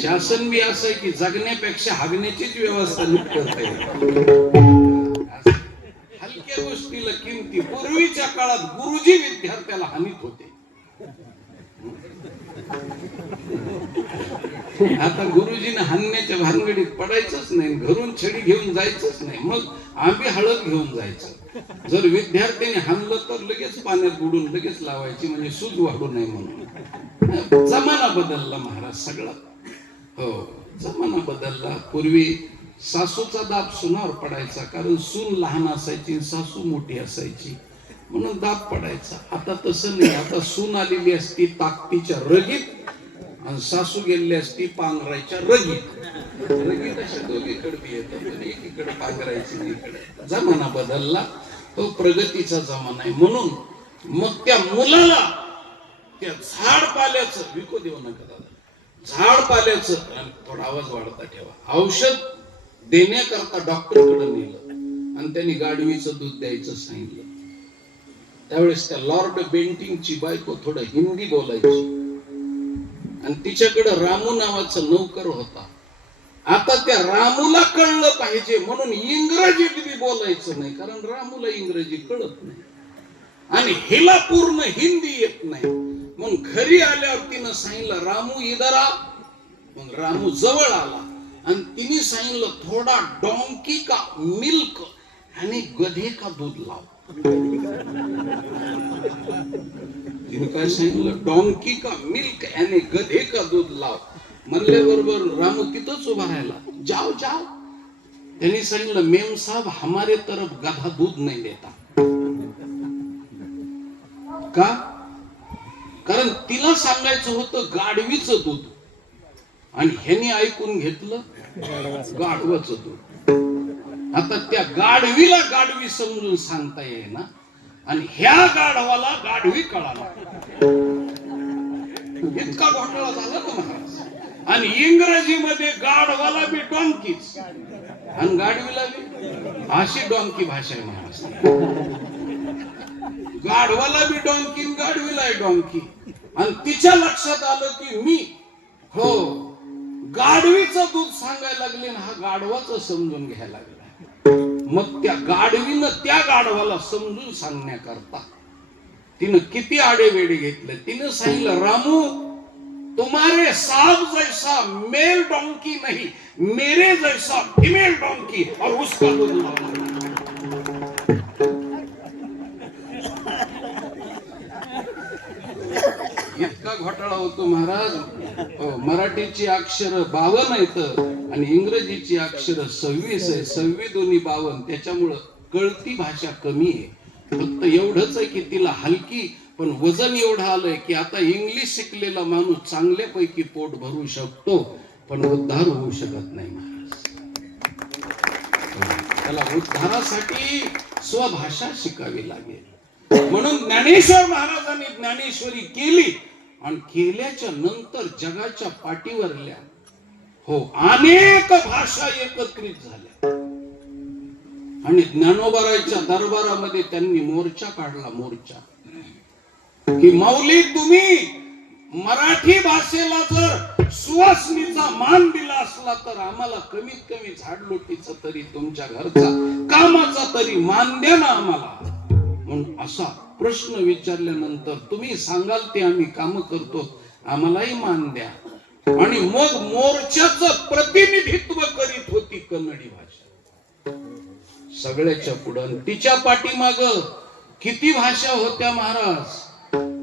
शासन बी असं आहे की जगण्यापेक्षा हागण्याचीच व्यवस्था नीट करता येईल. हलक्या गोष्टीला किमती. पूर्वीच्या काळात गुरुजी विद्यार्थ्याला हानीत होते. आता गुरुजीने हाणण्याच्या भानगडीत पडायचंच नाही, घरून छडी घेऊन जायचंच नाही, मग आंबी हळद घेऊन जायचं. जर विद्यार्थ्यांनी हाणलं तर लगेच पाण्यात बुडून लगेच लावायची, म्हणजे सूज वाढू नये म्हणून. जमाना बदलला महाराज सगळा. हो, जमाना बदलला. पूर्वी सासूचा दाब सुनावर पडायचा, कारण सून लहान असायची, सासू मोठी असायची, म्हणून दाब पडायचा. आता तसं नाही. आता सून आलेली असती ताकदीच्या रगीत आणि सासू गेलेली असती पांघरायच्या रगीत. रगीत अशा दोघीकडे बी येतात, एकीकडे पांघरायची, इकडे. जमाना बदलला, तो प्रगतीचा जमाना आहे. म्हणून मग त्या मुलाला त्या झाड पाल्याचं, विको देऊ नका दादा, झाड पाल्याचं, थोडा आवाज वाढता ठेवा, औषध देण्याकरता डॉक्टरकडे नेलं आणि त्यांनी गाढवीचं दूध द्यायचं सांगितलं. त्यावेळेस त्या लॉर्ड बेंटिंगची बायको थोडं हिंदी बोलायची आणि तिच्याकडे रामू नावाचा नौकर होता. आता त्या रामूला कळलं पाहिजे म्हणून इंग्रजीत बी बोलायचं नाही, कारण रामूला इंग्रजी कळत नाही आणि हिला पूर्ण हिंदी येत नाही. मग घरी आल्यावर तिनं सांगितलं रामू इधर आ. मग रामू जवळ आला आणि तिने सांगितलं थोडा डोंकी का मिल्क आणि गधे का दूध लाव. तिने काय सांगितलं, डोंकी का मिल्क आणि गधे का दूध लाव. म्हणल्याबरोबर रामू तिथंच उभा राहिला. जाओ जाओ. त्यांनी सांगितलं मेम साहब हमारे तरफ गधा दूध नहीं देता. का? कारण तिला सांगायचं होतं गाढवीचं दूध आणि ह्याने ऐकून घेतलं गाढवाचं दूध. आता त्या गाढवीला गाढवी समजून सांगता येईना आणि ह्या गाढवाला गाढवी कळाला. इतका घोटाळा झाला ना महाराज. आणि इंग्रजीमध्ये गाढवाला बी डॉंकीच आणि गाढवीला बी अशी डॉंकी भाषा आहे महाराज. गाढवाला बी डॉंकी, गाढवीला डॉंकी. आणि तिच्या लक्षात आलं की मी हो गाढवीचं दूध सांगायला लागले ना, हा गाढवाचं समजून घ्यायला लागला. मग त्या गाढवीनं त्या गाढवाला समजून सांगण्याकरता तिनं किती आडेवेडे घेतले. तिनं सांगितलं रामू तुम्हारे साहब जैसा मेल डोंकी नहीं, मेरे जैसा फीमेल डोंकी और उसका दूध लाओ. इतका घोटाळा होतो महाराज. मराठीची अक्षर 52 आहेत आणि इंग्रजीची अक्षर 26 आहे. 26 दोन्ही 52. त्याच्यामुळं कळती भाषा कमी आहे. फक्त एवढंच आहे की तिला हलकी, पण वजन एवढं आलंय की आता इंग्लिश शिकलेला माणूस चांगल्यापैकी पोट भरू शकतो पण उद्धार होऊ शकत नाही महाराज. त्याला उद्धारासाठी स्वभाषा शिकावी लागेल. म्हणून ज्ञानेश्वर महाराजांनी ज्ञानेश्वरी केली आणि केल्याच्या नंतर जगाच्या पाठीवरल्या हो अनेक भाषा एकत्रित झाल्या आणि ज्ञानोबाराच्या दरबारामध्ये त्यांनी मोर्चा काढला. मोर्चा की माऊली तुम्ही मराठी भाषेला जर सुवासनीचा मान दिला असला तर आम्हाला कमीत कमी झाडलोटीचा तरी तुमच्या घरचा कामाचा तरी मान द्या ना आम्हाला. म्हणून असा प्रश्न विचारल्यानंतर तुम्ही सांगाल ते आम्ही काम करतो, आम्हालाही मान द्या. आणि मग मोर्चाचं प्रतिनिधित्व करीत होती कन्नडी भाषा सगळ्याच्या पुढं. तिच्या पाठीमाग किती भाषा होत्या महाराज.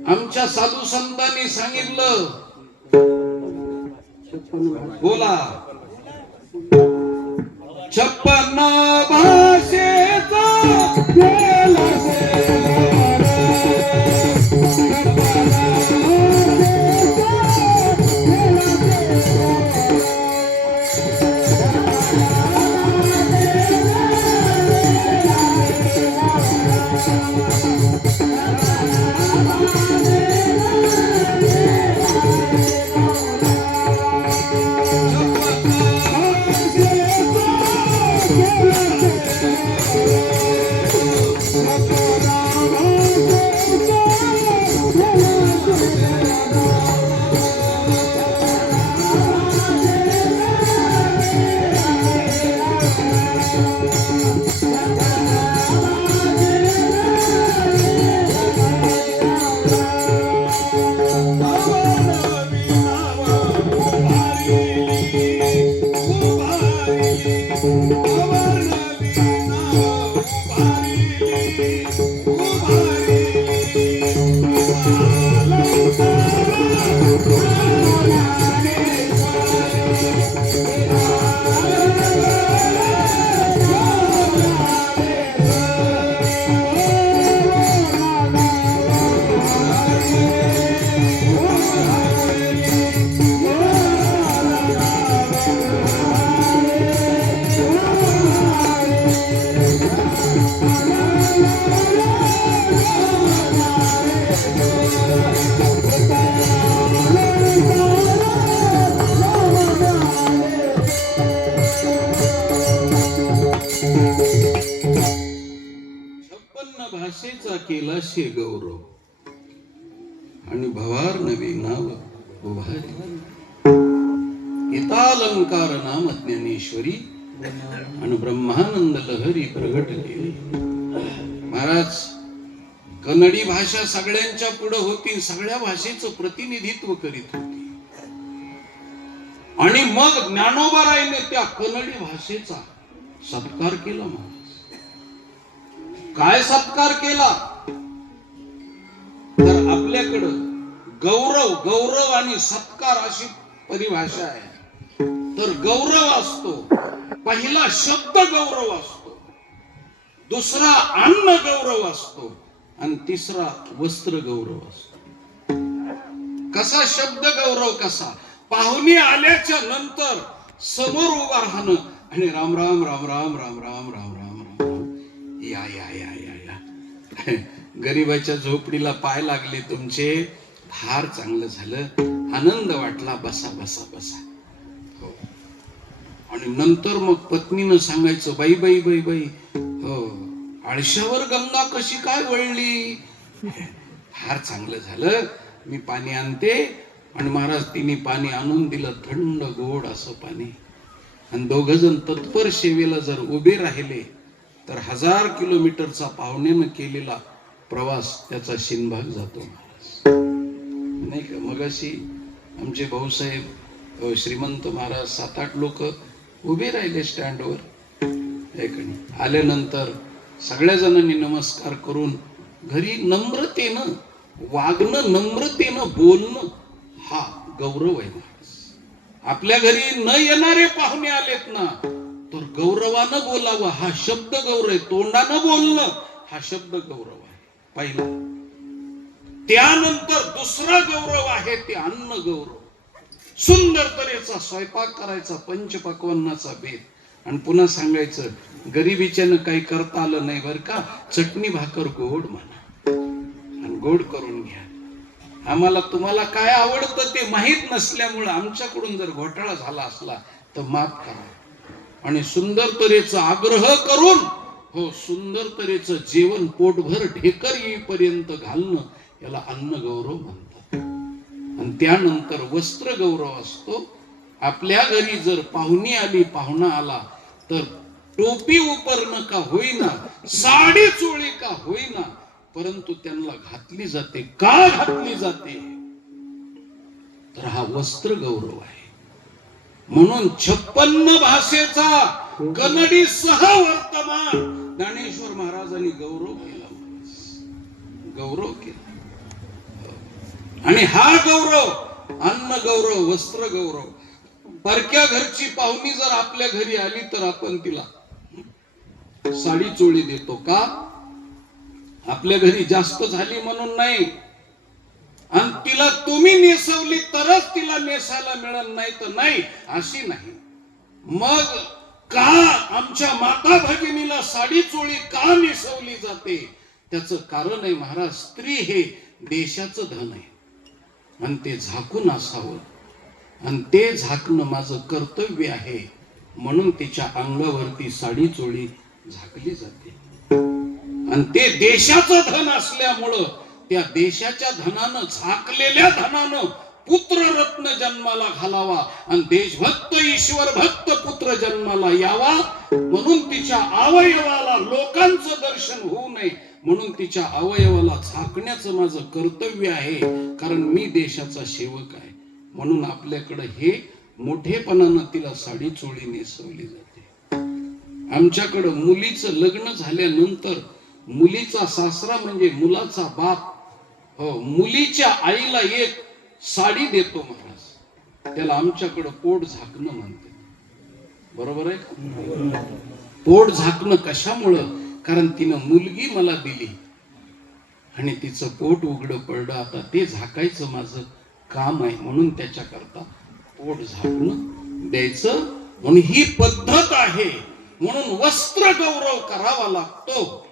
आमच्या साधू संतांनी सांगितलं बोला 56 भाषेचा भाषेचा केला शे गौरव आणि भवार नवी नाव उभारी गीतालंकार नाम ज्ञानेश्वरी आणि ब्रह्मानंद लहरी प्रगट केली. महाराज कन्नडी भाषा सगळ्यांच्या पुढे होती, सगळ्या भाषेचं प्रतिनिधित्व करीत होती. आणि मग ज्ञानोबारायने त्या कन्नडी भाषेचा सत्कार केला. महाराज काय सत्कार केला तर आपल्याकडं गौरव गौरव आणि सत्कार अशी परिभाषा आहे. तर गौरव असतो, पहिला शब्द गौरव असतो, दुसरा अन्न गौरव असतो आणि तिसरा वस्त्र गौरव असतो. कसा शब्द गौरव कसा? पाहुणे आल्याच्या नंतर समोर उभा राहणं आणि राम राम राम राम राम राम राम राम राम या या या या या गरीबाच्या झोपडीला पाय लागले तुमचे, फार चांगलं झालं, आनंद वाटला, बसा बसा बसा. हो. आणि नंतर मग पत्नीनं सांगायचं, बाई बाई बाई बाई, हो आळशावर गंगा कशी काय वळली, फार चांगलं झालं, मी पाणी आणते. आणि महाराज तिने पाणी आणून दिलं, थंड गोड असं पाणी. आणि दोघ जण तत्पर सेवेला जर उभे राहिले तर 1000 किलोमीटरचा पाहुण्यानं केलेला प्रवास त्याचा शिनभाग जातो. नाही का? मगाशी आमचे भाऊसाहेब श्रीमंत महाराज 7-8 लोक उभे राहिले स्टँडवर. आल्यानंतर सगळ्या जणांनी नमस्कार करून घरी नम्रतेनं वागणं, नम्रतेनं बोलणं हा गौरव आहे. आपल्या घरी न येणारे पाहुणे आलेत ना तर गौरवानं बोलावं, हा शब्द गौरव आहे. तोंडानं बोलणं हा शब्द गौरव आहे पहिला. त्यानंतर दुसरा गौरव आहे ते अन्न गौरव. सुंदर तऱ्हेचा स्वयंपाक करायचा, पंचपक्वान्नाचा बेत. आणि पुन्हा सांगायचं, गरिबीच्यानं काही करता आलं नाही बरं का, चटणी भाकर गोड म्हणा आणि गोड करून घ्या. आम्हाला तुम्हाला काय आवडतं ते माहीत नसल्यामुळे आमच्याकडून जर घोटाळा झाला असला तर माफ करा. आणि सुंदर तऱ्हेचा आग्रह करून, हो सुंदर तऱ्हेचं जेवण पोटभर ढेकर येईपर्यंत घालणं याला अन्न गौरव म्हणतात. आणि त्यानंतर वस्त्र गौरव असतो. आपल्या घरी जर पाहुणी आली, पाहुणा आला तर टोपी उपरणं का होईना, साडी चोळी का होईना, परंतु त्यांना घातली जाते. का घातली जाते तर हा वस्त्र गौरव आहे. म्हणून 56 भाषेचा कन्नडी सह वर्तमान ज्ञानेश्वर महाराजांनी गौरव केला. गौरव केला. आणि हा गौरव अन्न गौरव, वस्त्र गौरव. परक्या घरची पाहुणी जर आपल्या घरी आली तर आपण तिला साडी चोळी देतो. का? आपल्या घरी जास्त झाली म्हणून नाही. आणि तिला तुम्ही नेसवली तरच तिला नेसायला मिळत नाही तर नाही अशी नाही. मग का आमच्या माता भगिनीला साडी चोळी का नेसवली जाते त्याचं कारण आहे महाराज, स्त्री हे देशाचं धन आहे आणि ते झाकून असावं. आणि ते झाकणं माझं कर्तव्य आहे. म्हणून तिच्या अंगावरती साडी चोळी झाकली जाते. आणि ते देशाचं धन असल्यामुळं त्या देशाच्या धनानं, झाकलेल्या धनानं पुत्ररत्न जन्माला घालावा आणि देशभक्त ईश्वर भक्त पुत्र जन्माला यावा. म्हणून तिच्या अवयवाला लोकांचं दर्शन होऊ नये म्हणून तिच्या अवयवाला झाकण्याचं माझं कर्तव्य आहे. कारण मी देशाचा सेवक आहे. म्हणून आपल्याकडे हे मोठेपणानं तिला साडी चोळी नेसवली जाते. आमच्याकडं मुलीचं लग्न झाल्यानंतर मुलीचा सासरा म्हणजे मुलाचा बाप हो मुलीच्या आईला एक साडी देतो महाराज. त्याला आमच्याकडं पोट झाकणं म्हणते. बरोबर आहे का? पोट झाकणं कशामुळं? कारण तिनं मुलगी मला दिली आणि तिचं पोट उघडं पडलं. आता ते झाकायचं माझं काम आहे म्हणून त्याच्या करता पोट झाकणं द्यायचं. म्हणून ही पद्धत आहे. म्हणून वस्त्र गौरव करावा लागतो.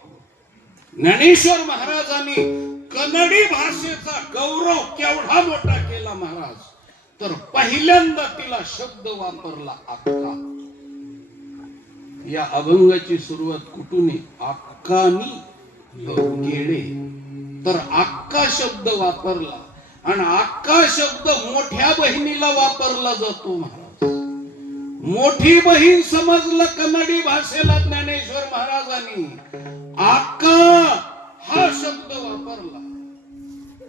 ज्ञानेश्वर महाराजांनी कन्नडी भाषेचा गौरव केवढा मोठा केला महाराज. तर पहिल्यांदा तिला शब्द वापरला अक्का. या अभंगाची सुरुवात कुठून आहे? अक्कानी गेडे. तर अक्का शब्द वापरला आणि अक्का शब्द मोठ्या बहिणीला वापरला जातो महाराज. मोठी बहीण समजलं कन्नडी भाषेला ज्ञानेश्वर महाराजांनी अक्का हा शब्द वापरला.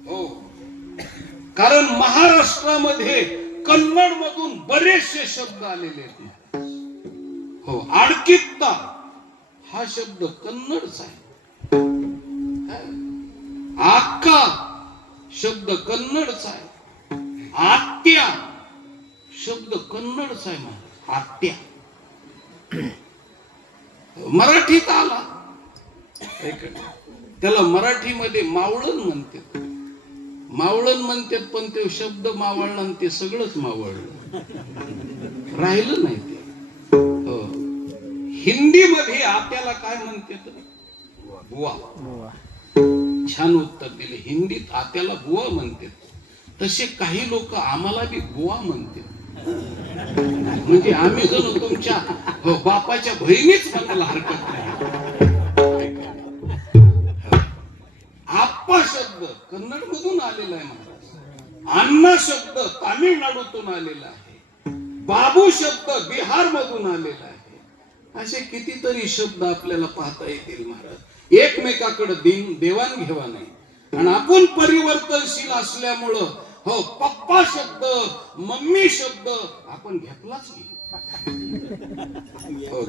हो कारण महाराष्ट्रामध्ये कन्नड मधून बरेचसे शब्द आलेले आहेत. हो आडकित्ता हा शब्द कन्नडचा आहे. अक्का शब्द कन्नडचा आहे. आत्या शब्द कन्नडचा आहे महाराज. आत्या मराठीत आला. त्याला मराठीमध्ये मावळण म्हणतात. मावळण म्हणतात पण ते शब्द मावळला आणि ते सगळंच मावळलं राहिलं नाही ते. हिंदी मध्ये आत्याला काय म्हणतात? बुवा. छान उत्तर दिले. हिंदीत आत्याला बुवा म्हणतात. तसे काही लोक आम्हाला बी बुवा म्हणतात. म्हणजे आम्ही जण तुमच्या बापाच्या बहिणीच म्हणायला हरकत नाही. आप्पा शब्द कन्नड मधून आलेला आहे महाराज. अण्णा शब्द तामिळनाडूतून आलेला आहे. बाबू शब्द बिहार मधून आलेला आहे. असे कितीतरी शब्द आपल्याला पाहता येतील महाराज. एकमेकाकडे देवाणघेवाण आहे. आणि आपण परिवर्तनशील असल्यामुळं हो पप्पा शब्द मम्मी शब्द आपण घेतलाच नाही.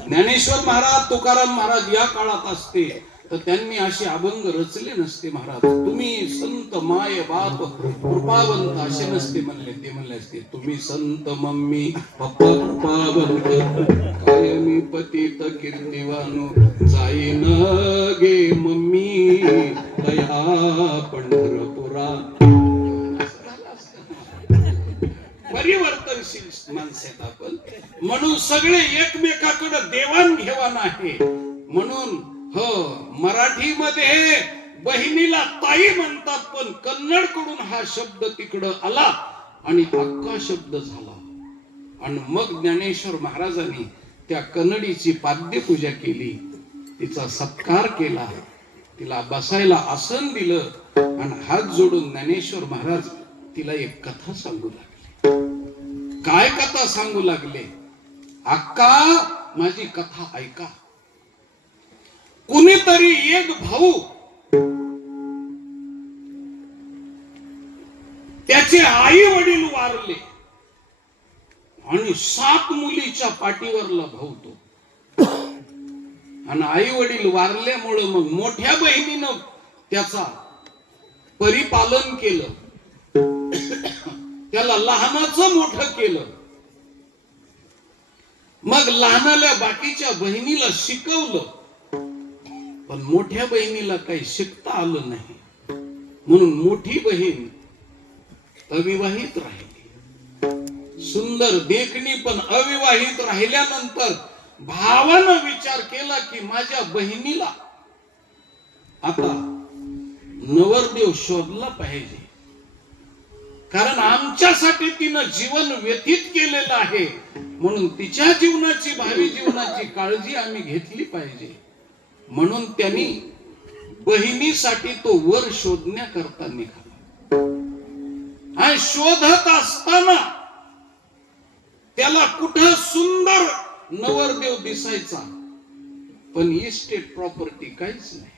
ज्ञानेश्वर महाराज तुकाराम महाराज या काळात असते तर त्यांनी असे अभंग रचले नसते महाराज. तुम्ही संत माय बाप कृपावंत असे नसते म्हणले. ते म्हणले असते तुम्ही संत मम्मी पप्पा कृपावंत कायमी पतित कीर्तिवानो जाईन गे मम्मी दया पंढरपुरा. परिवर्तनशील माणसात आपण म्हणून सगळे एकमेकाकडे देवाणघेवाण आहे. म्हणून हो मराठीमध्ये बहिणीला ताई म्हणतात पण कन्नड कडून हा शब्द तिकडं आला आणि अक्का शब्द झाला. आणि मग ज्ञानेश्वर महाराजांनी त्या कन्नडीची पाद्यपूजा केली. तिचा सत्कार केला. तिला बसायला आसन दिलं आणि हात जोडून ज्ञानेश्वर महाराज तिला एक कथा सांगू लागले. काय कथा सांगू लागले? अक्का माझी कथा ऐका. कुणीतरी एक भाऊ त्याचे आई वडील वारले आणि 7 मुलीच्या पाठीवरला भाऊ तो. आणि आई वडील वारल्यामुळे मग मोठ्या बहिणीनं त्याचा परिपालन केलं. त्याला लहानाचं मोठं केलं. मग लहानाल्या बाकीच्या बहिणीला शिकवलं पण मोठ्या बहिणीला काही शिकता आलं नाही. म्हणून मोठी बहीण अविवाहित राहिली. सुंदर देखणी पण अविवाहित राहिल्यानंतर भावानं विचार केला की माझ्या बहिणीला आता नवरदेव शोधला पाहिजे. कारण आमच्यासाठी तिनं जीवन व्यतीत केलेलं आहे. म्हणून तिच्या जीवनाची भावी जीवनाची काळजी आम्ही घेतली पाहिजे. म्हणून त्यांनी बहिणीसाठी तो वर शोधण्याकरता निघाला. आणि शोधत असताना त्याला कुठं सुंदर नवरदेव दिसायचा पण इस्टेट प्रॉपर्टी काहीच नाही.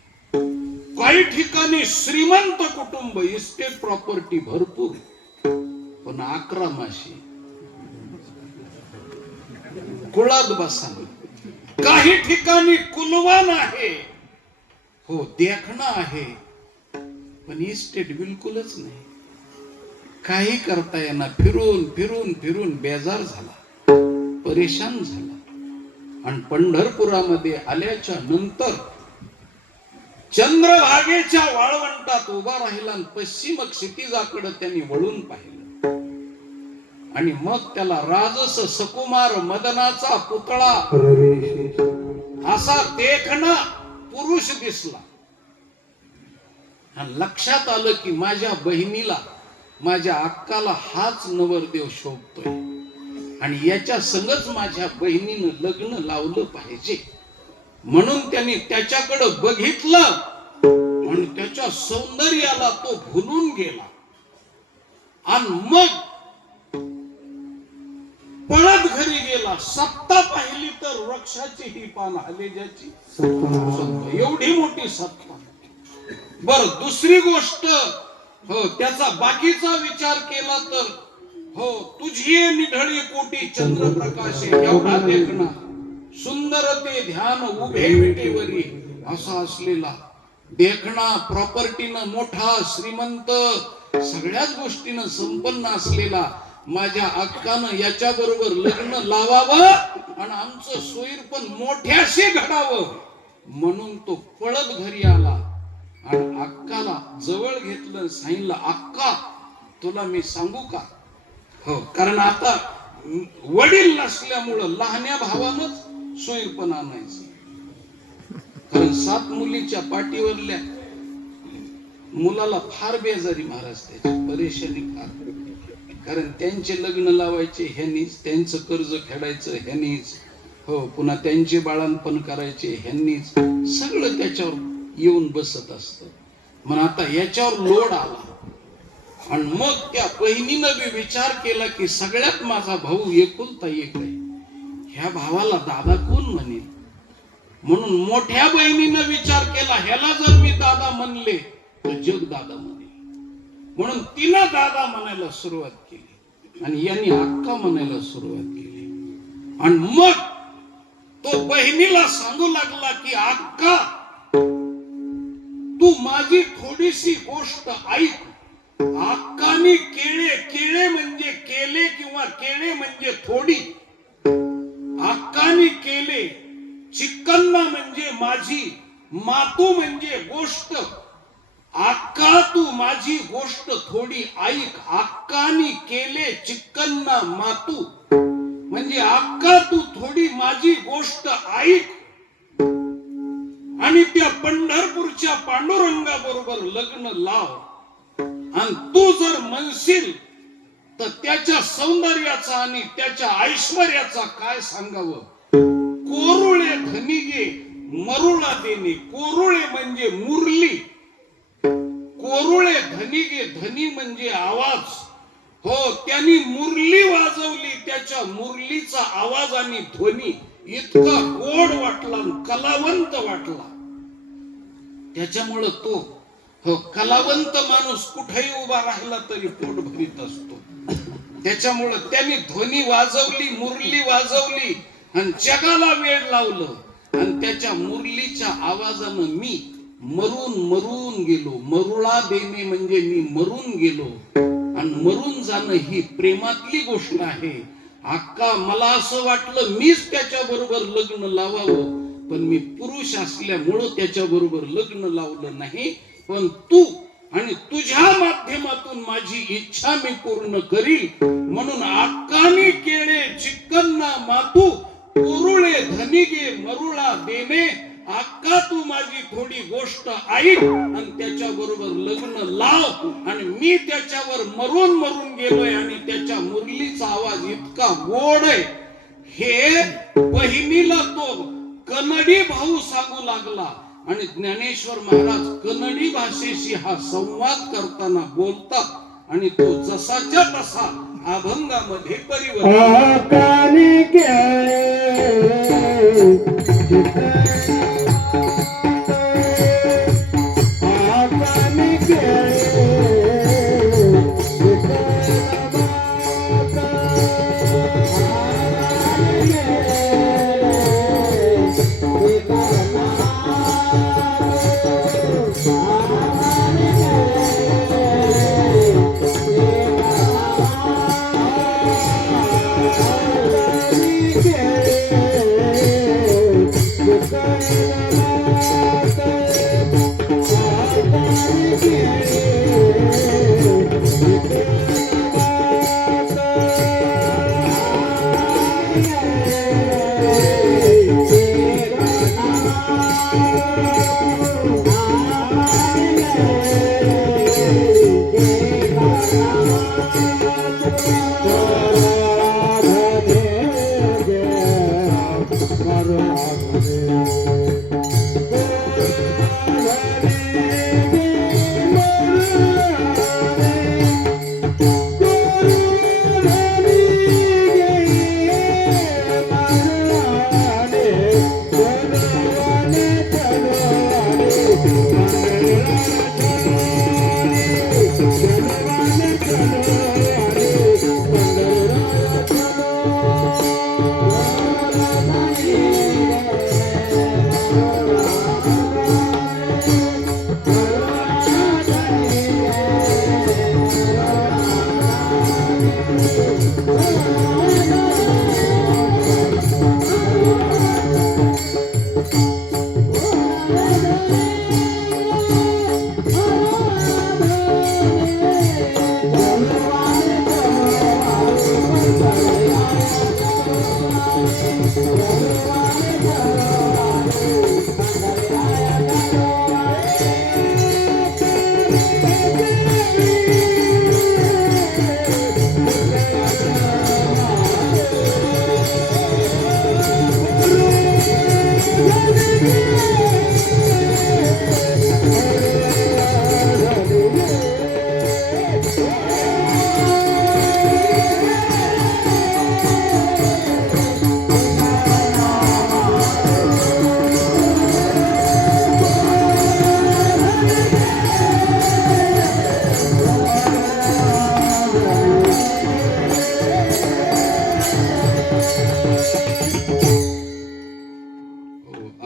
काही ठिकाणी श्रीमंत कुटुंब इस्टेट प्रॉपर्टी भरपूर पण 11 माशी कुळात बसा. काही ठिकाणी कुलवान आहे, हो देखणं आहे, पण इस्टेट बिलकुलच नाही. काही करता येणार. फिरून फिरून फिरून बेजार झाला, परेशान झाला. आणि पंढरपुरामध्ये आल्याच्या नंतर चंद्रभागेच्या वाळवंटात उभा राहिला आणि पश्चिम क्षितिजाकडे त्यांनी वळून पाहिलं. आणि मग त्याला राजस सकुमार मदनाचा पुतळा असा देखणा पुरुष दिसला. आणि लक्षात आलं की माझ्या बहिणीला, माझ्या अक्काला हाच नवरदेव शोभतोय आणि याच्या संगच माझ्या बहिणीनं लग्न लावलं पाहिजे. म्हणून त्यांनी त्याच्याकडे बघितलं आणि त्याच्या सौंदर्याला तो भुलून गेला. आणि मग पळत घरी गेला. सत्ता पाहिली तर वृक्षाची ही पान हलेजाची एवढी मोठी सत्ता. बर दुसरी गोष्ट, हो त्याचा बाकीचा विचार केला तर, हो तुझी निढळी कोटी चंद्रप्रकाश एवढा देखणा, सुंदर ते ध्यान उभे विटेवरी असा असलेला देखणा, प्रॉपर्टीनं मोठा श्रीमंत, सगळ्याच गोष्टीनं संपन्न असलेला माझ्या अक्कानं याच्या बरोबर लग्न लावावं आणि आमचं सोयीर पण मोठ्याशी घडावं म्हणून तो पळत घरी आला आणि अक्काला जवळ घेतलं. सांगितलं, अक्का तुला मी सांगू का? हो, कारण आता वडील नसल्यामुळं लहान्या भावानंच सोयीरपण आणायचं. कारण 7 मुलीच्या पाठीवरल्या मुलाला फार बेजारी महाराज, त्याची परेशानी फार. कारण त्यांचे लग्न लावायचे ह्यांनीच, त्यांचं कर्ज फेडायचं ह्यांनीच, हो पुन्हा त्यांचे बाळांपण करायचे ह्यांनीच, सगळं त्याच्यावर येऊन बसत असत. मग आता याच्यावर लोड आला. आणि मग त्या बहिणीनं बी विचार केला की सगळ्यात माझा भाऊ एकुलता एक आहे, ह्या भावाला दादा कोण म्हणेल. म्हणून मोठ्या बहिणीनं विचार केला, ह्याला जर मी दादा म्हणले तर जग दादा म्हणेल. म्हणून तिनं दादा म्हणायला सुरुवात केली आणि यांनी अक्का म्हणायला सुरुवात केली. आणि मग तो बहिणीला सांगू लागला की अक्का तू माझी थोडीशी गोष्ट ऐक. अक्कानी केळे, केळे म्हणजे केले किंवा केळे म्हणजे थोडी, अक्कानी केले, चिक्कन्ना म्हणजे माझी, मातू म्हणजे गोष्ट. अक्का तू माझी गोष्ट थोडी ऐक. अक्कानी केले, चिक्कन्ना मातू म्हणजे अक्का तू थोडी माझी गोष्ट ऐक आणि त्या पंढरपूरच्या पांडुरंगा बरोबर लग्न लाव. आणि तू जर म्हणशील तर त्याच्या सौंदर्याचा आणि त्याच्या ऐश्वर्याचा काय सांगावं. कोरुळे धनिगे मरुळा देणे. कोरुळे म्हणजे मुरली, कोरुळे धनिगे, धनी म्हणजे आवाज. हो त्यांनी मुरली वाजवली, त्याच्या मुरलीचा आवाज आणि ध्वनी इतका गोड वाटला, कलावंत वाटला. त्याच्यामुळं तो, हो कलावंत माणूस कुठेही उभा राहिला तरी पोट भरीत असतो. त्याच्यामुळं त्यांनी ध्वनी वाजवली, मुरली वाजवली आणि जगाला वेळ लावलं. आणि त्याच्या मुरलीच्या आवाजानं मी मरून मरून गेलो. मरुळा देणे म्हणजे मी मरून गेलो. आणि मरून जाणं ही प्रेमातली गोष्ट आहे. अक्का मला असं वाटलं मीच त्याच्या बरोबर लग्न लावावं, पण मी पुरुष असल्यामुळं त्याच्या बरोबर लग्न लावलं नाही. पण तू आणि तुझ्या माध्यमातून माझी इच्छा मी पूर्ण करील. म्हणून अक्काने केळे, चिक्कन्ना मातू, कोरुळे धनिगे मरुळा देणे. अक्का तू माझी थोडी गोष्ट ऐक आणि त्याच्या बरोबर लग्न लाव. आणि मी त्याच्यावर मरून मरून गेलोय आणि त्याच्या मुरलीचा आवाज इतका गोड आहे. हे बहिणीला तो कन्नडी भाऊ सांगू लागला. आणि ज्ञानेश्वर महाराज कन्नडी भाषेशी हा संवाद करताना बोलतात आणि तो जसाच्या तसा अभंगामध्ये परिवर्तन.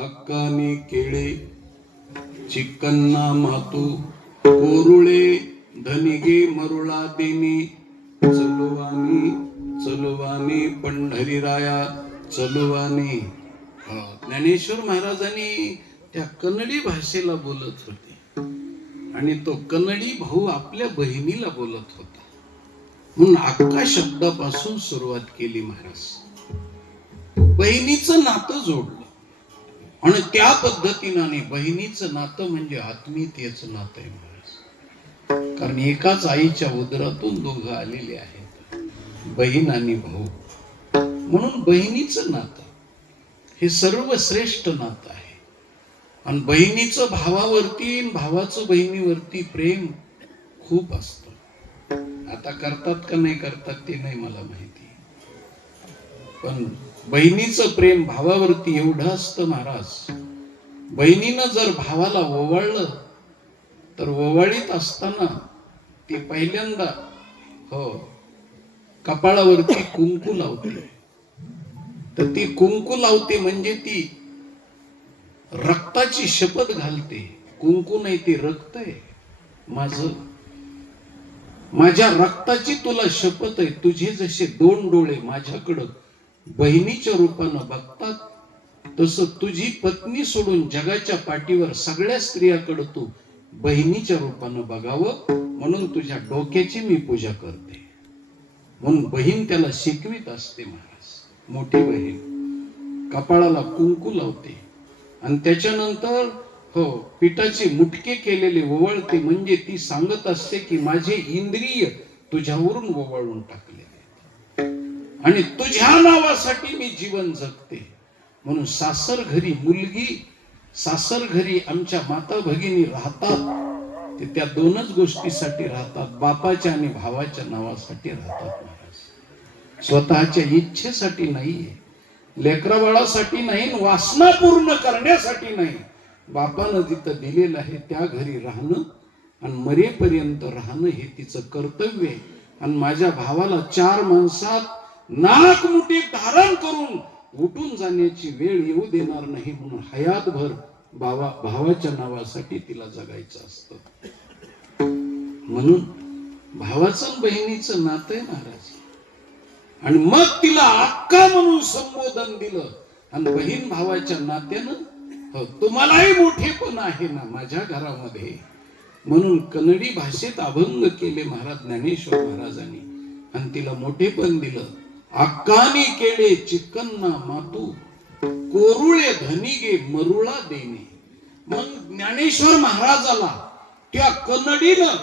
अक्काने केळे चिक्कन्ना मातू कोरुळे धनिगे मरुळा देणे चलुवानी चलुवानी पंढरीराया चलुवानी. ज्ञानेश्वर महाराजांनी त्या कन्नडी भाषेला बोलत होते आणि तो कन्नडी भाऊ आपल्या बहिणीला बोलत होता म्हणून अक्का शब्दापासून सुरुवात केली महाराज. बहिणीचं नातं जोडलं आणि त्या पद्धतीने बहिणीचं नातं म्हणजे आत्मीयतेचं नातं आहे महाराज. कारण एकाच आईच्या उदरातून दोघं आलेले आहेत, बहीण आणि भाऊ. म्हणून बहिणीचं नातं हे सर्वश्रेष्ठ नातं आहे. आणि बहिणीचं भावावरती भावाचं बहिणीवरती प्रेम खूप असतं. आता करतात का नाही करतात ते नाही मला माहिती, पण बहिणीचं प्रेम भावावरती एवढं असतं महाराज. बहिणीनं जर भावाला ओवाळलं तर ओवाळीत असताना ती पहिल्यांदा कपाळावरती कुंकू लावते. तर ती कुंकू लावते म्हणजे ती रक्ताची शपथ घालते. कुंकू नाही, ती रक्त आहे माझ्या रक्ताची तुला शपथ आहे. तुझे जसे दोन डोळे माझ्याकडं बहिणीच्या रूपानं बघतात तसं तुझी पत्नी सोडून जगाच्या पाठीवर सगळ्या स्त्रियाकडे तू बहिणीच्या रूपानं बघावं म्हणून तुझ्या डोक्याची मी पूजा करते. म्हणून बहीण त्याला शिकवीत असते महाराज. मोठी बहीण कपाळाला कुंकू लावते आणि त्याच्यानंतर पिठाचे मुटके केलेले ओवाळते. म्हणजे ती सांगत असते की माझे इंद्रिय तुझ्यावरून ओवाळून टाकले आणि तुझ्या नावासाठी मी जीवन जगते. म्हणून सासर घरी मुलगी, सासर घरी आमच्या माता भगिनी राहतात ते त्या दोनच गोष्टीसाठी राहतात, बापाच्या आणि भावाच्या नावासाठी राहतात महाराज. स्वतःच्या इच्छेसाठी नाहीये, लेकरा बाळासाठी नाही, वासना पूर्ण करण्यासाठी नाही. बापानं जिथं दिलेलं आहे त्या घरी राहणं आणि मरेपर्यंत राहणं हे तिचं कर्तव्य आहे. आणि माझ्या भावाला 4 माणसात नाक मुठीत धारण करून उठून जाण्याची वेळ येऊ देणार नाही म्हणून हयातभर भावाच्या नावासाठी तिला जगायचं असतं. म्हणून भावाचं बहिणीचं नातं आहे महाराज. आणि मग तिला अक्का म्हणून संबोधन दिलं. आणि बहीण भावाच्या नात्यानं तुम्हालाही मोठेपण आहे ना माझ्या घरामध्ये म्हणून कन्नडी भाषेत अभंग केले महाराज ज्ञानेश्वर महाराजांनी आणि तिला मोठेपण दिलं. अक्कानी केले चिक्कन्ना मातू कोरुळे धनिगे मरुळा देणे. मग ज्ञानेश्वर महाराजाला त्या कन्नडीनं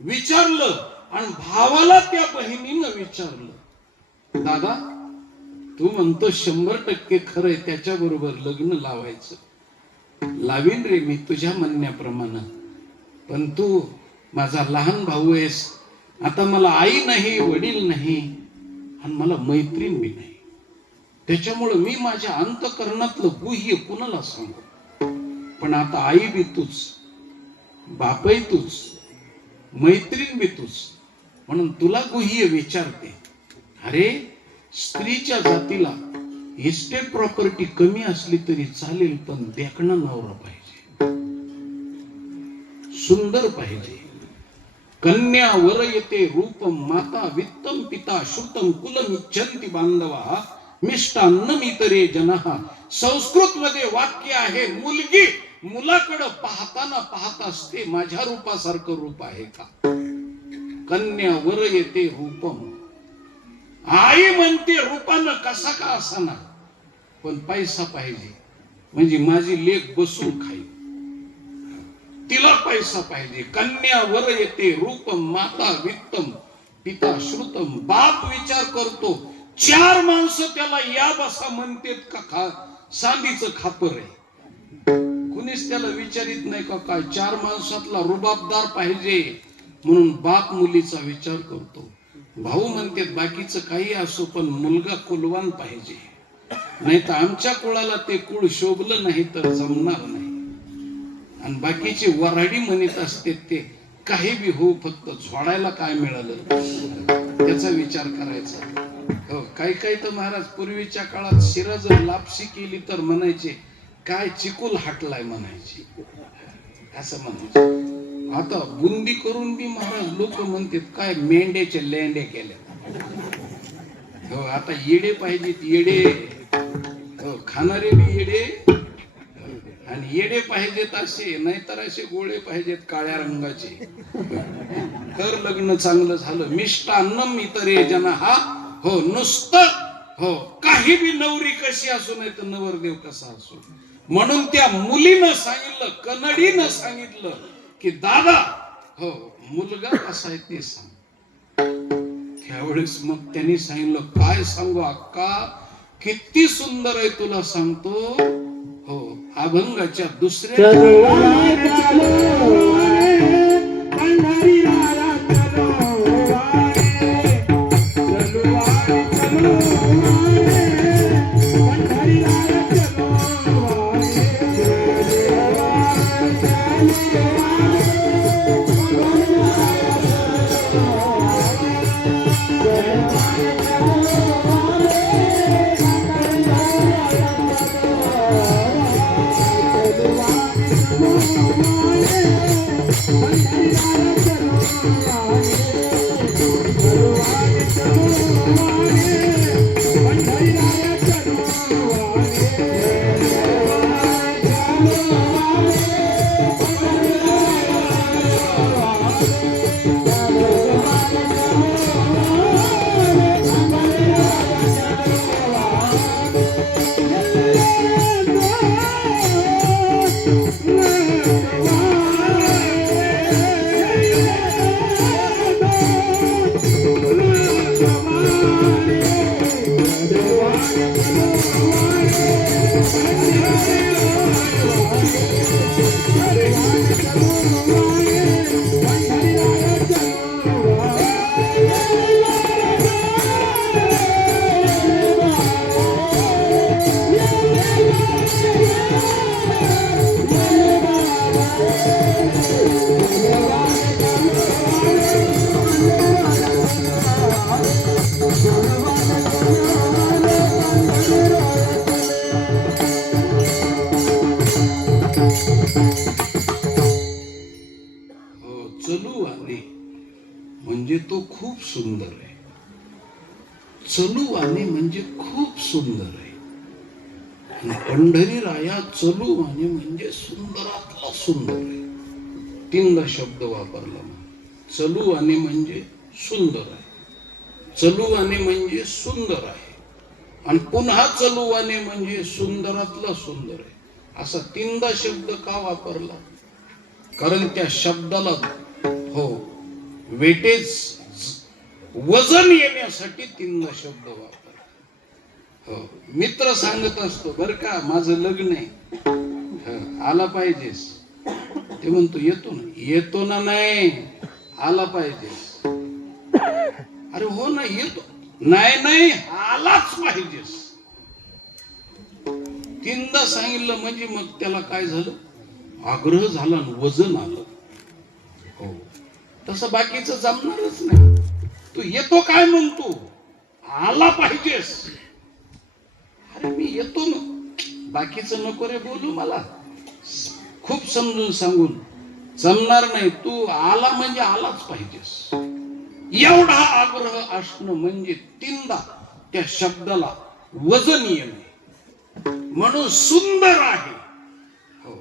विचारलं आणि भावाला त्या बहिणीनं विचारलं, दादा तू म्हणतो 100% खरंय, त्याच्या बरोबर लग्न लावायचं. लावीन रे मी तुझ्या म्हणण्याप्रमाणे, पण तू माझा लहान भाऊ आहेस. आता मला आई नाही, वडील नाही, आणि मला मैत्रीण बी नाही. त्याच्यामुळे मी माझ्या अंतकरणातलं गुह्य कुणाला सांगू. पण आता आई बी तूच, बापही तूच, मैत्रीण बी तूच, म्हणून तुला गुह्य विचारते. अरे स्त्रीच्या जातीला इस्टेट प्रॉपर्टी कमी असली तरी चालेल, पण देखणा नवरा पाहिजे, सुंदर पाहिजे. कन्या वर येते रूपम माता वित्तम पिता श्रुतम कुलम इच्छन्ति बांधवा मिष्टान्न मितरे जनः. संस्कृत मध्ये वाक्य आहे, मुलगी मुलाकडे पाहताना पाहत असते माझ्या रूपासारखं रूप आहे का. कन्या वर येते रूपम, आई म्हणते रूपानं कसा का असाना, पण पैसा पाहिजे, म्हणजे माझी लेक बसून खाईल, तिला पैसा पाहिजे. कन्या वर येते रूपम माता वित्तम पिता श्रुतम. बाप विचार करतो 4 माणसं त्याला या बसा म्हणतात का सांदीचं खापर आहे. कुणीच त्याला विचारित नाही का काय 4 माणसातला रुबाबदार पाहिजे, म्हणून बाप मुलीचा विचार करतो. भाऊ म्हणतात बाकीचं काही असो, पण मुलगा कुलवान पाहिजे, नाही तर आमच्या कुळाला ते कुळ शोभलं नाही तर जमणार नाही. आणि बाकीचे वराडी म्हणत असते ते काही बी हो, फक्त झोडायला काय मिळालं त्याचा विचार करायचा. हो, काही तर महाराज पूर्वीच्या काळात शिरा जर लापशी केली तर म्हणायचे काय चिकुल हाटलाय म्हणायची, असं म्हणायचे. आता बुंदी करून बी महाराज लोक म्हणतात काय मेंढ्याचे लेंडे केले. हो, आता येडे पाहिजेत, येडे. हो, खाणारे बी येडे, आणि येडे पाहिजेत असे, नाहीतर असे गोळे पाहिजेत काळ्या रंगाचे, तर लग्न चांगलं झालं. मिष्टान्नम इतरे जनः. हो, नुसतं हो काही बी नवरी कशी असू नाही तर नवरदेव कसा असू. म्हणून त्या मुलीनं सांगितलं, कन्नडीनं सांगितलं की दादा हो मुलगा कसा आहे ते सांग. त्यावेळेस मग त्यांनी सांगितलं काय सांगू अक्का, किती सुंदर आहे तुला सांगतो. हो, अभंगाच्या दुसऱ्या म्हणजे तो खूप सुंदर आहे. चलूवाने म्हणजे खूप सुंदर आहे. आणि पंढरी राया चलूवाने म्हणजे सुंदरातला सुंदर आहे. 3दा शब्द वापरला. चलूवाने म्हणजे सुंदर आहे, चलूवाने म्हणजे सुंदर आहे, आणि पुन्हा चलूवाने म्हणजे सुंदरातला सुंदर आहे. असा तीनदा शब्द का वापरला? कारण त्या शब्दाला हो वेटेज वजन येण्यासाठी तीनदा शब्द वापरला. हो मित्र सांगत असतो बर का माझं लग्न आहे, आला पाहिजेस. ते म्हणतो येतो ना. येतो ना नाही, आला पाहिजेस. अरे हो ना येतो. नाही नाही आलाच पाहिजेस. तीनदा सांगितलं म्हणजे मग त्याला काय झालं? आग्रह झाला, वजन आलं. हो तसं बाकीचं जमणारच नाही. तू येतो काय म्हणतो? आला पाहिजेस. अरे मी येतो ना, बाकीचं नको रे बोलू, मला खूप समजून सांगून जमणार नाही. तू आला म्हणजे आलाच पाहिजेस. एवढा आग्रह असणं म्हणजे तीनदा त्या शब्दाला वजन येणे. म्हणून सुंदर आहे. हो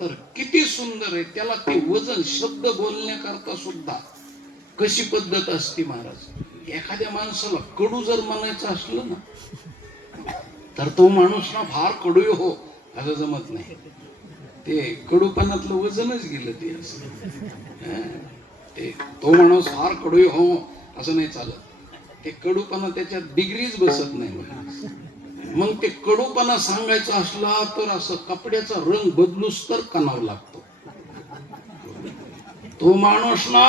तर किती सुंदर आहे, त्याला ते वजन. शब्द बोलण्याकरता सुद्धा कशी पद्धत असते महाराज. एखाद्या माणसाला कडू जर म्हणायचं असलं ना तर तो माणूस ना फार कडू हो असं जमत नाही. ते कडूपणातलं वजनच गेलं. ते असं ते तो माणूस फार कडू हो असं नाही चालत. ते कडूपणा त्याच्यात डिग्रीज बसत नाही. मग ते कडूपणा सांगायचा असला तर असं कपड्याचा रंग बदलूस तर कानावं लागतो. तो माणूस ना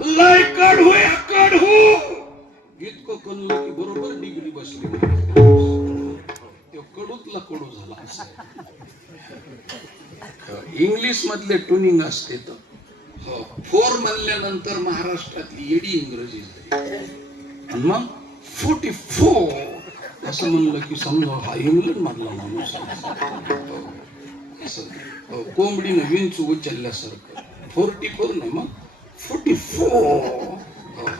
लय कडू आहे, कडू इतकं कणलं की बरोबर डिग्री बसली. तो कडूतला कडू झाला. असं इंग्लिश मधले ट्युनिंग असते. तर 4 म्हणल्यानंतर महाराष्ट्रातली येडी इंग्रजी झाली. मग 44 असं म्हणलं की समजा हा इंग्लंड मधला माणूस. असं कोंबडीनं विंचू उचलल्यासारखं. 44 नाही मग 44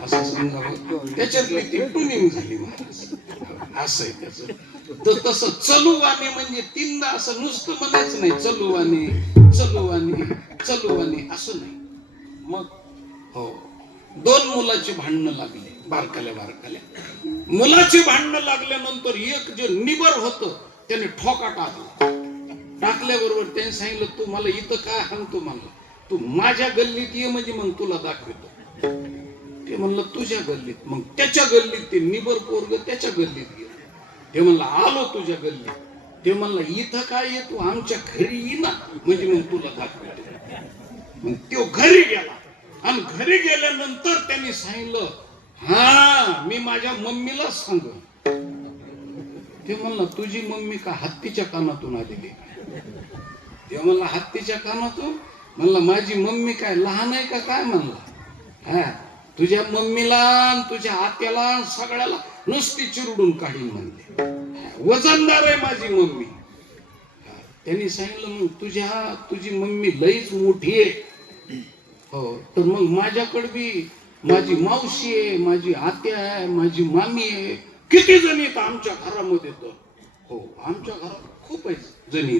असं समजावं. त्याच्यातली ती ट्युनिंग झाली महाराज. असं आहे त्याचं. तर तसं चलूवाने म्हणजे तीनदा असं नुसतं म्हणायचं नाही. चलूवाने चलूवाने चलूवाने असं नाही. मग हो 2 मुलाची भांडणं लागली बारकाल्या. मुलाची भांडणं लागल्यानंतर एक जे निबर होत त्याने ठोका टाकला. टाकल्याबरोबर त्याने सांगितलं तू मला इथं काय हाणतो? म्हणलं तू माझ्या गल्लीत ये म्हणजे मग तुला दाखवतो. ते म्हणलं तुझ्या गल्लीत. मग त्याच्या गल्लीत ते निबर पोरग त्याच्या गल्लीत गेलं. ते म्हणलं आलो तुझ्या गल्लीत. ते म्हणलं इथं काय येतो? आमच्या घरी ये ना म्हणजे मग तुला दाखवतो. मग तो घरी गेला आणि घरी गेल्यानंतर त्यांनी सांगितलं हा मी माझ्या मम्मीला सांग. ते म्हणलं तुझी मम्मी का हत्तीच्या कानातून आलेली? ते म्हणलं हत्तीच्या कानातून? म्हणलं माझी मम्मी काय लहान आहे का काय? म्हणला हा तुझ्या मम्मीला तुझ्या आत्याला सगळ्याला नुसती चिरडून काढीन म्हणले. वजनदार आहे माझी मम्मी. त्यांनी सांगितलं मग तुझी मम्मी लईच मोठी आहे. हो तर मग माझ्याकडे बी माझी मावशी आहे, माझी आत्या आहे, माझी मामी आहे. किती जणी आहेत आमच्या घरामध्ये? तर हो आमच्या घरात खूप आहेत जणी.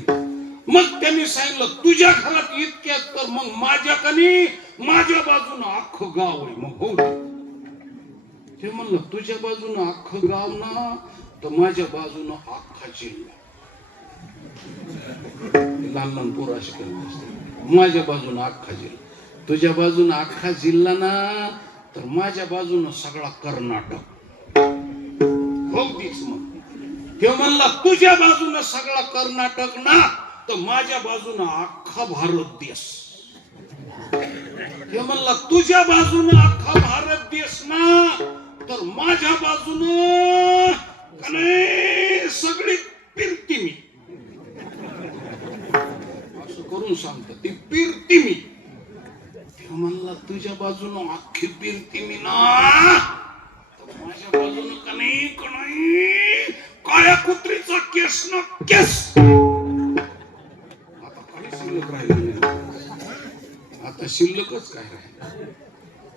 मग त्यांनी सांगितलं तुझ्या घरात इतक्यात तर मग माझ्या बाजूनं अख्खं गाव आहे. मग हो ते म्हणलं तुझ्या बाजूनं अख्खं गाव ना तर माझ्या बाजूनं अख्खा जिल्हा. लहान पोरं अशी करत असते. माझ्या बाजूनं अख्खा जिल्हा. तुझ्या बाजूनं अख्खा जिल्हा ना तर माझ्या बाजूनं सगळा कर्नाटक. हो तीच मग. ते म्हणला तुझ्या बाजूनं सगळा कर्नाटक ना तर माझ्या बाजूनं अख्खा भारत देश. ते म्हणला तुझ्या बाजूनं अख्खा भारत देश ना तर माझ्या बाजूनं सगळी फिरती मी. असं करून सांगतात ती फिरती मी. ते म्हणला तुझ्या बाजूनं अख्खी फिरती मी ना तर माझ्या बाजूनं कणी काळ्या कुत्रीचा केस ना केस. आता काही शिल्लक राहिलं नाही. आता शिल्लकच काय राहिलं.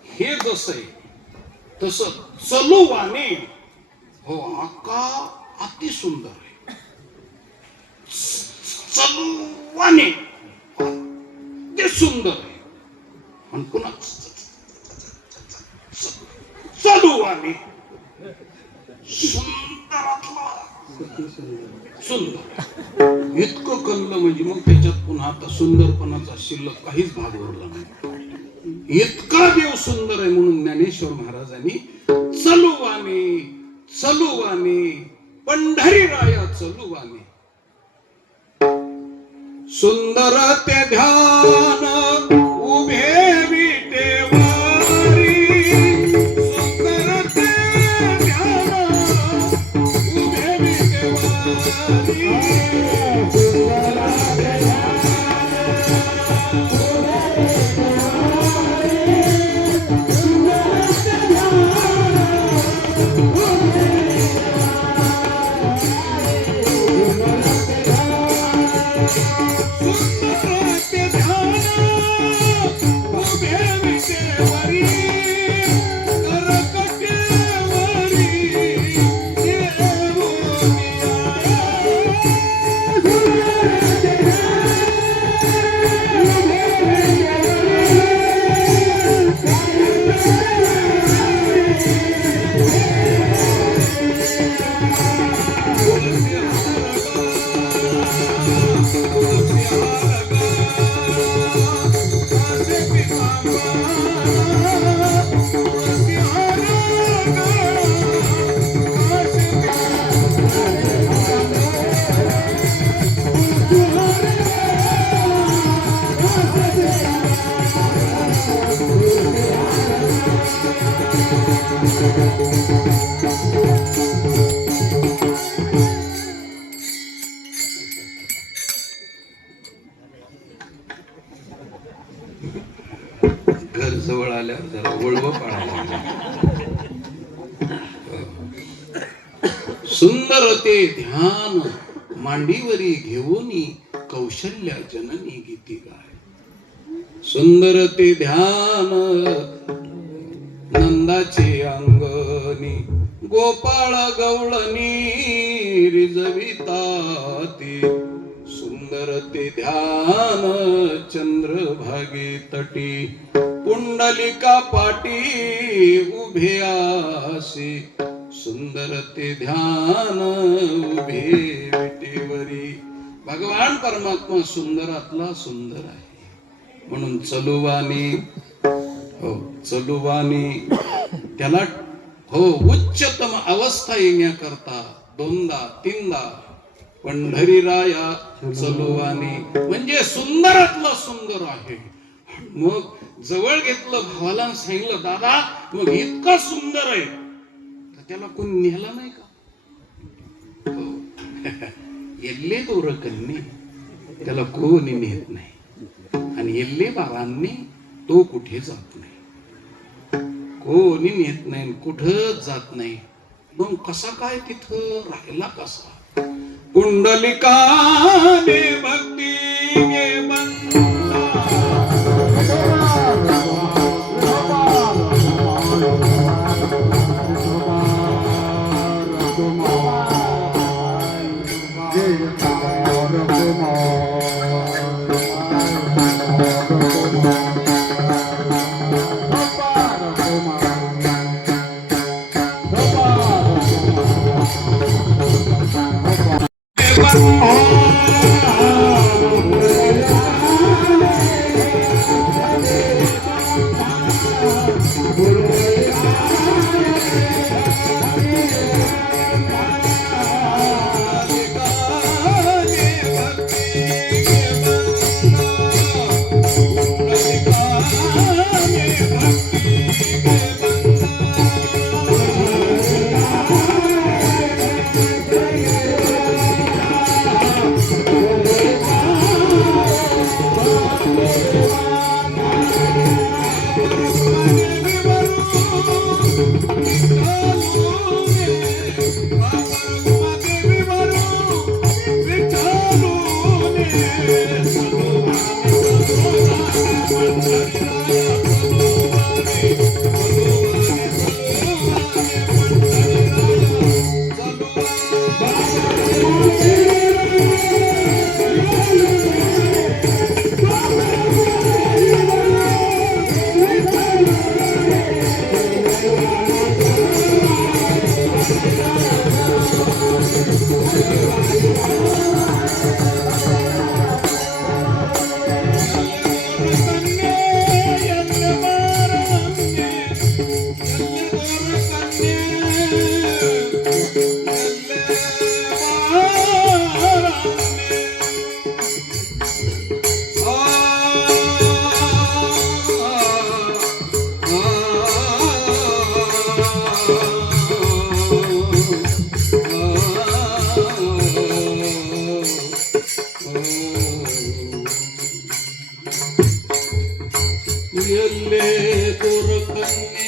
हे जसं आहे तसं चलूवाने हो अक्का अति सुंदर आहे. चलूवाने ते सुंदर आहे. आणि पुन्हा चलूवाने सुंदरातला सुंदर इतकं कळलं म्हणजे मग त्याच्यात पुन्हा आता सुंदरपणाचा शिल्लक काहीच भाग उरला नाही. इतका देव सुंदर आहे म्हणून ज्ञानेश्वर महाराजांनी चलुवाने चलुवाने पंढरीराया चलुवाने सुंदर ते ध्यान उभे विटेवारी सुंदर ते ध्यान उभे विटेवारी घर जवळ आल्यावर जरा वळव पाळायला सुंदर ते ध्यान मांडीवरी घेऊनी कौशल्या जननी गीती गाय सुंदर ते ध्यान नंदाचे अंगणी गोपाळ गवळणी रिजविता ती सुंदर ते ध्यान चंद्रभागे तटी पुंडलिका पाटी उभे आसी सुंदर ते ध्यान उभे विटेवरी भगवान परमात्मा सुंदरातला सुंदर आहे म्हणून चलुवानी हो चलुवानी त्याला हो उच्चतम अवस्था येण्याकरता दोनदा तीनदा पंढरीराया चलुवानी म्हणजे सुंदरातला सुंदर आहे. मग जवळ घेतलं भावाला सांगितलं दादा मग इतका सुंदर आहे तर त्याला कोण नेला नाही का एल्ले दोरकन्नी त्याला कोणी नेत नाही आणि एल्ले बाबांनी तो कुठे जात नाही कोणी नेत नाही कुठं जात नाही मग कसा काय तिथं राहिला कसा कुंडलिकाने भक्ती गे बंदा Oh ಎಲ್ಲೇ ದೊರಕನ್ನೇ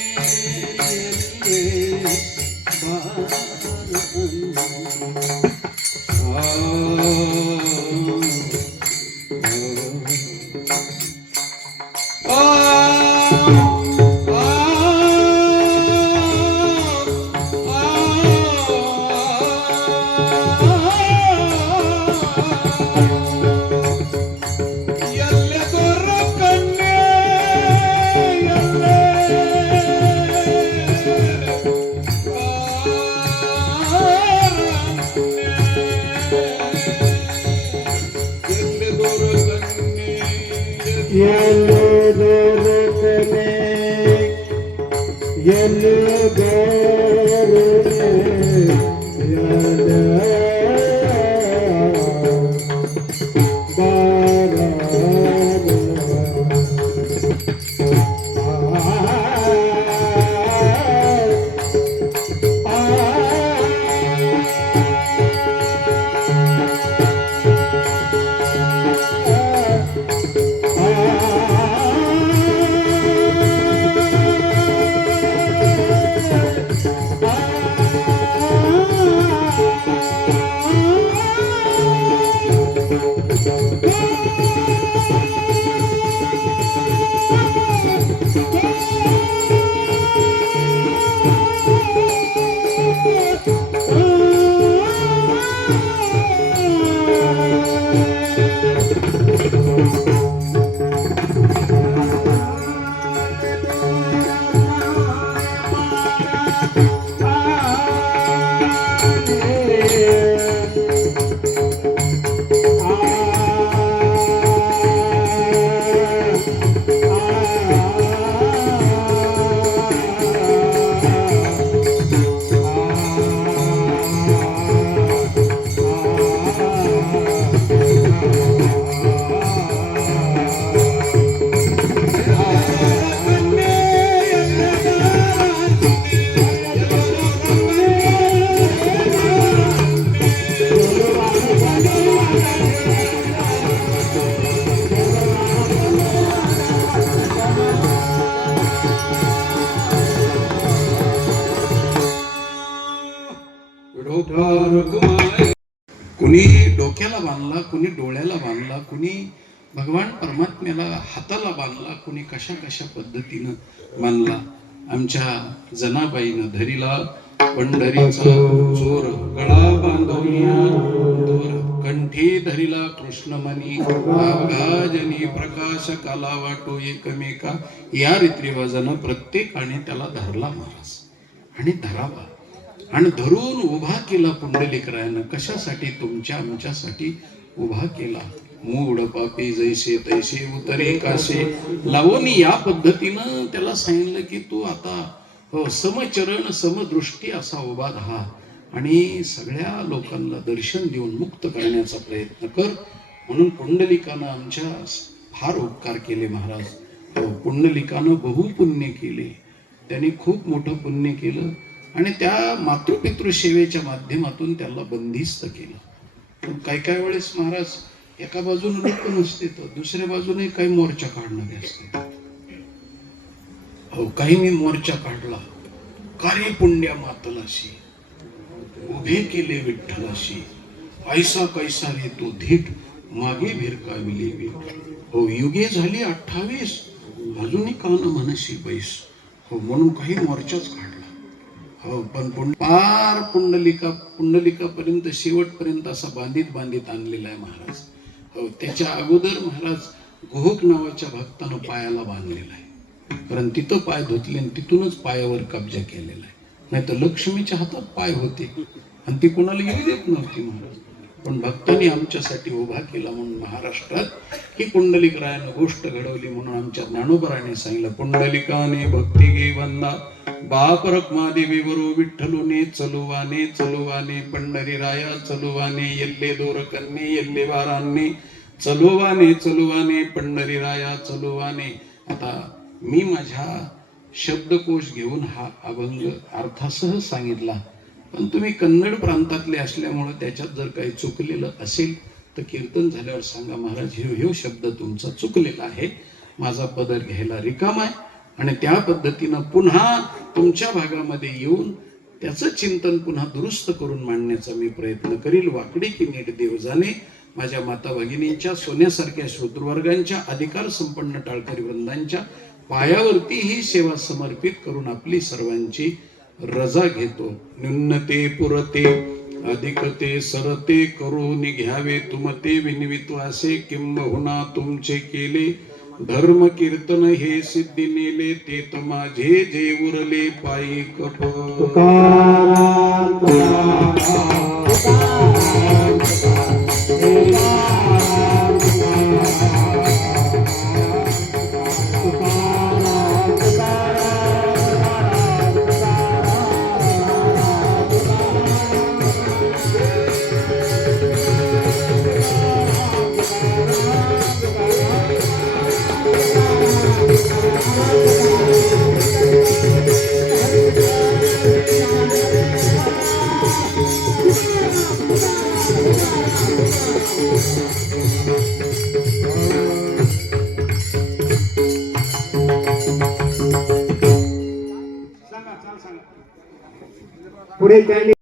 ಎಲ್ಲೇ कुणी डोक्याला बांधला, कुणी डोळ्याला बांधला, कुणी भगवान परमात्म्याला हाताला बांधला, कुणी कशा कशा पद्धतीनं बांधला. आमच्या जनाबाईनं धरीला पंढरीचा चोर, गळा बांधवनिया दोर, कंठी धरीला कृष्णमणी, अवघाजनी प्रकाश काला वाटो एकमेका. या रीतिरिवाजानं प्रत्येकाने त्याला धरला महाराज आणि धरावा आणि धरून उभा केला पुंडलिकरायानं. कशासाठी? तुमच्या आमच्यासाठी उभा केला. मूड पापी जैसे तैसे उतरे कासे लावून या पद्धतीनं त्याला सांगितलं की तू आता समचरण समदृष्टी असा उभा राहा आणि सगळ्या लोकांना दर्शन देऊन मुक्त करण्याचा प्रयत्न कर. म्हणून पुंडलिकानं आमच्या फार उपकार केले महाराज. पुंडलिकानं बहुपुण्य केले, त्यांनी खूप मोठं पुण्य केलं आणि त्या मातृपितृ सेवेच्या माध्यमातून त्याला बंदिस्त केलं. पण काही वेळेस महाराज एका बाजूने लोक नसते तर दुसऱ्या बाजूने काही मोर्चा काढणारे असते. हो, काही मी मोर्चा काढला, कार्य पुण्या मातलाशी उभे केले विठ्ठलाशी, ऐसा कैसा रे तो धीट मागे भिरकाविले वीट. हो, युगे झाली 28 अजूनही कान मनशी बैस. हो, म्हणून काही मोर्चाच काढला. हो, पण पार पुंडलिकापर्यंत शेवटपर्यंत असा बांधित आणलेला आहे महाराज. हो, त्याच्या अगोदर महाराज घोक नावाच्या भक्तानं पायाला बांधलेला आहे, कारण तिथं पाय धुतले आणि तिथूनच पायावर कब्जा केलेला आहे. नाही तर लक्ष्मीच्या हातात पाय होते आणि ती कोणाला येऊ देत नव्हती महाराज. पण भक्तांनी आमच्यासाठी उभा केला म्हणून महाराष्ट्रात ही पुंडलिकरायानं गोष्ट घडवली. म्हणून आमच्या ज्ञानोबराने सांगितलं, पुंडलिकाने भक्ती गे वंदा बाप रखमादेवी बरो विठ्ठलुने चलुवाने चलुवाने पंढरी राया चलुवाने येल्ले दोरकन्ने येल्ले वारांनी चलुवाने चलुवाने पंढरी राया चलुवाने. आता मी माझ्या शब्दकोश घेऊन हा अभंग अर्थासह सांगितला, पण तुम्ही कन्नड प्रांतातले असल्यामुळे त्याच्यात जर काही चुकलेलं असेल तर कीर्तन झाल्यावर सांगा, महाराज हे शब्द तुमचा चुकलेला आहे. माझा पदर घ्यायला रिकाम आहे आणि त्या पद्धतीनं पुन्हा तुमच्या भागामध्ये येऊन त्याचं चिंतन पुन्हा दुरुस्त करून मांडण्याचा मी प्रयत्न करील. वाकडी की नीट देव जाणे. माझ्या माता भगिनींच्या सोन्यासारख्या श्रोतृवर्गांच्या अधिकार संपन्न टाळकरी वृंदांच्या पायावरती ही सेवा समर्पित करून आपली सर्वांची रजा घेतो. न्यूनते पुरते अधिकते सरते करून घ्यावे तुमते विनवित्वासे किंबहुना तुमचे केले धर्म कीर्तन हे सिद्धी नेले ते माझे जे उरले पायी कप. पुढे त्यांनी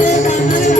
ते करणारे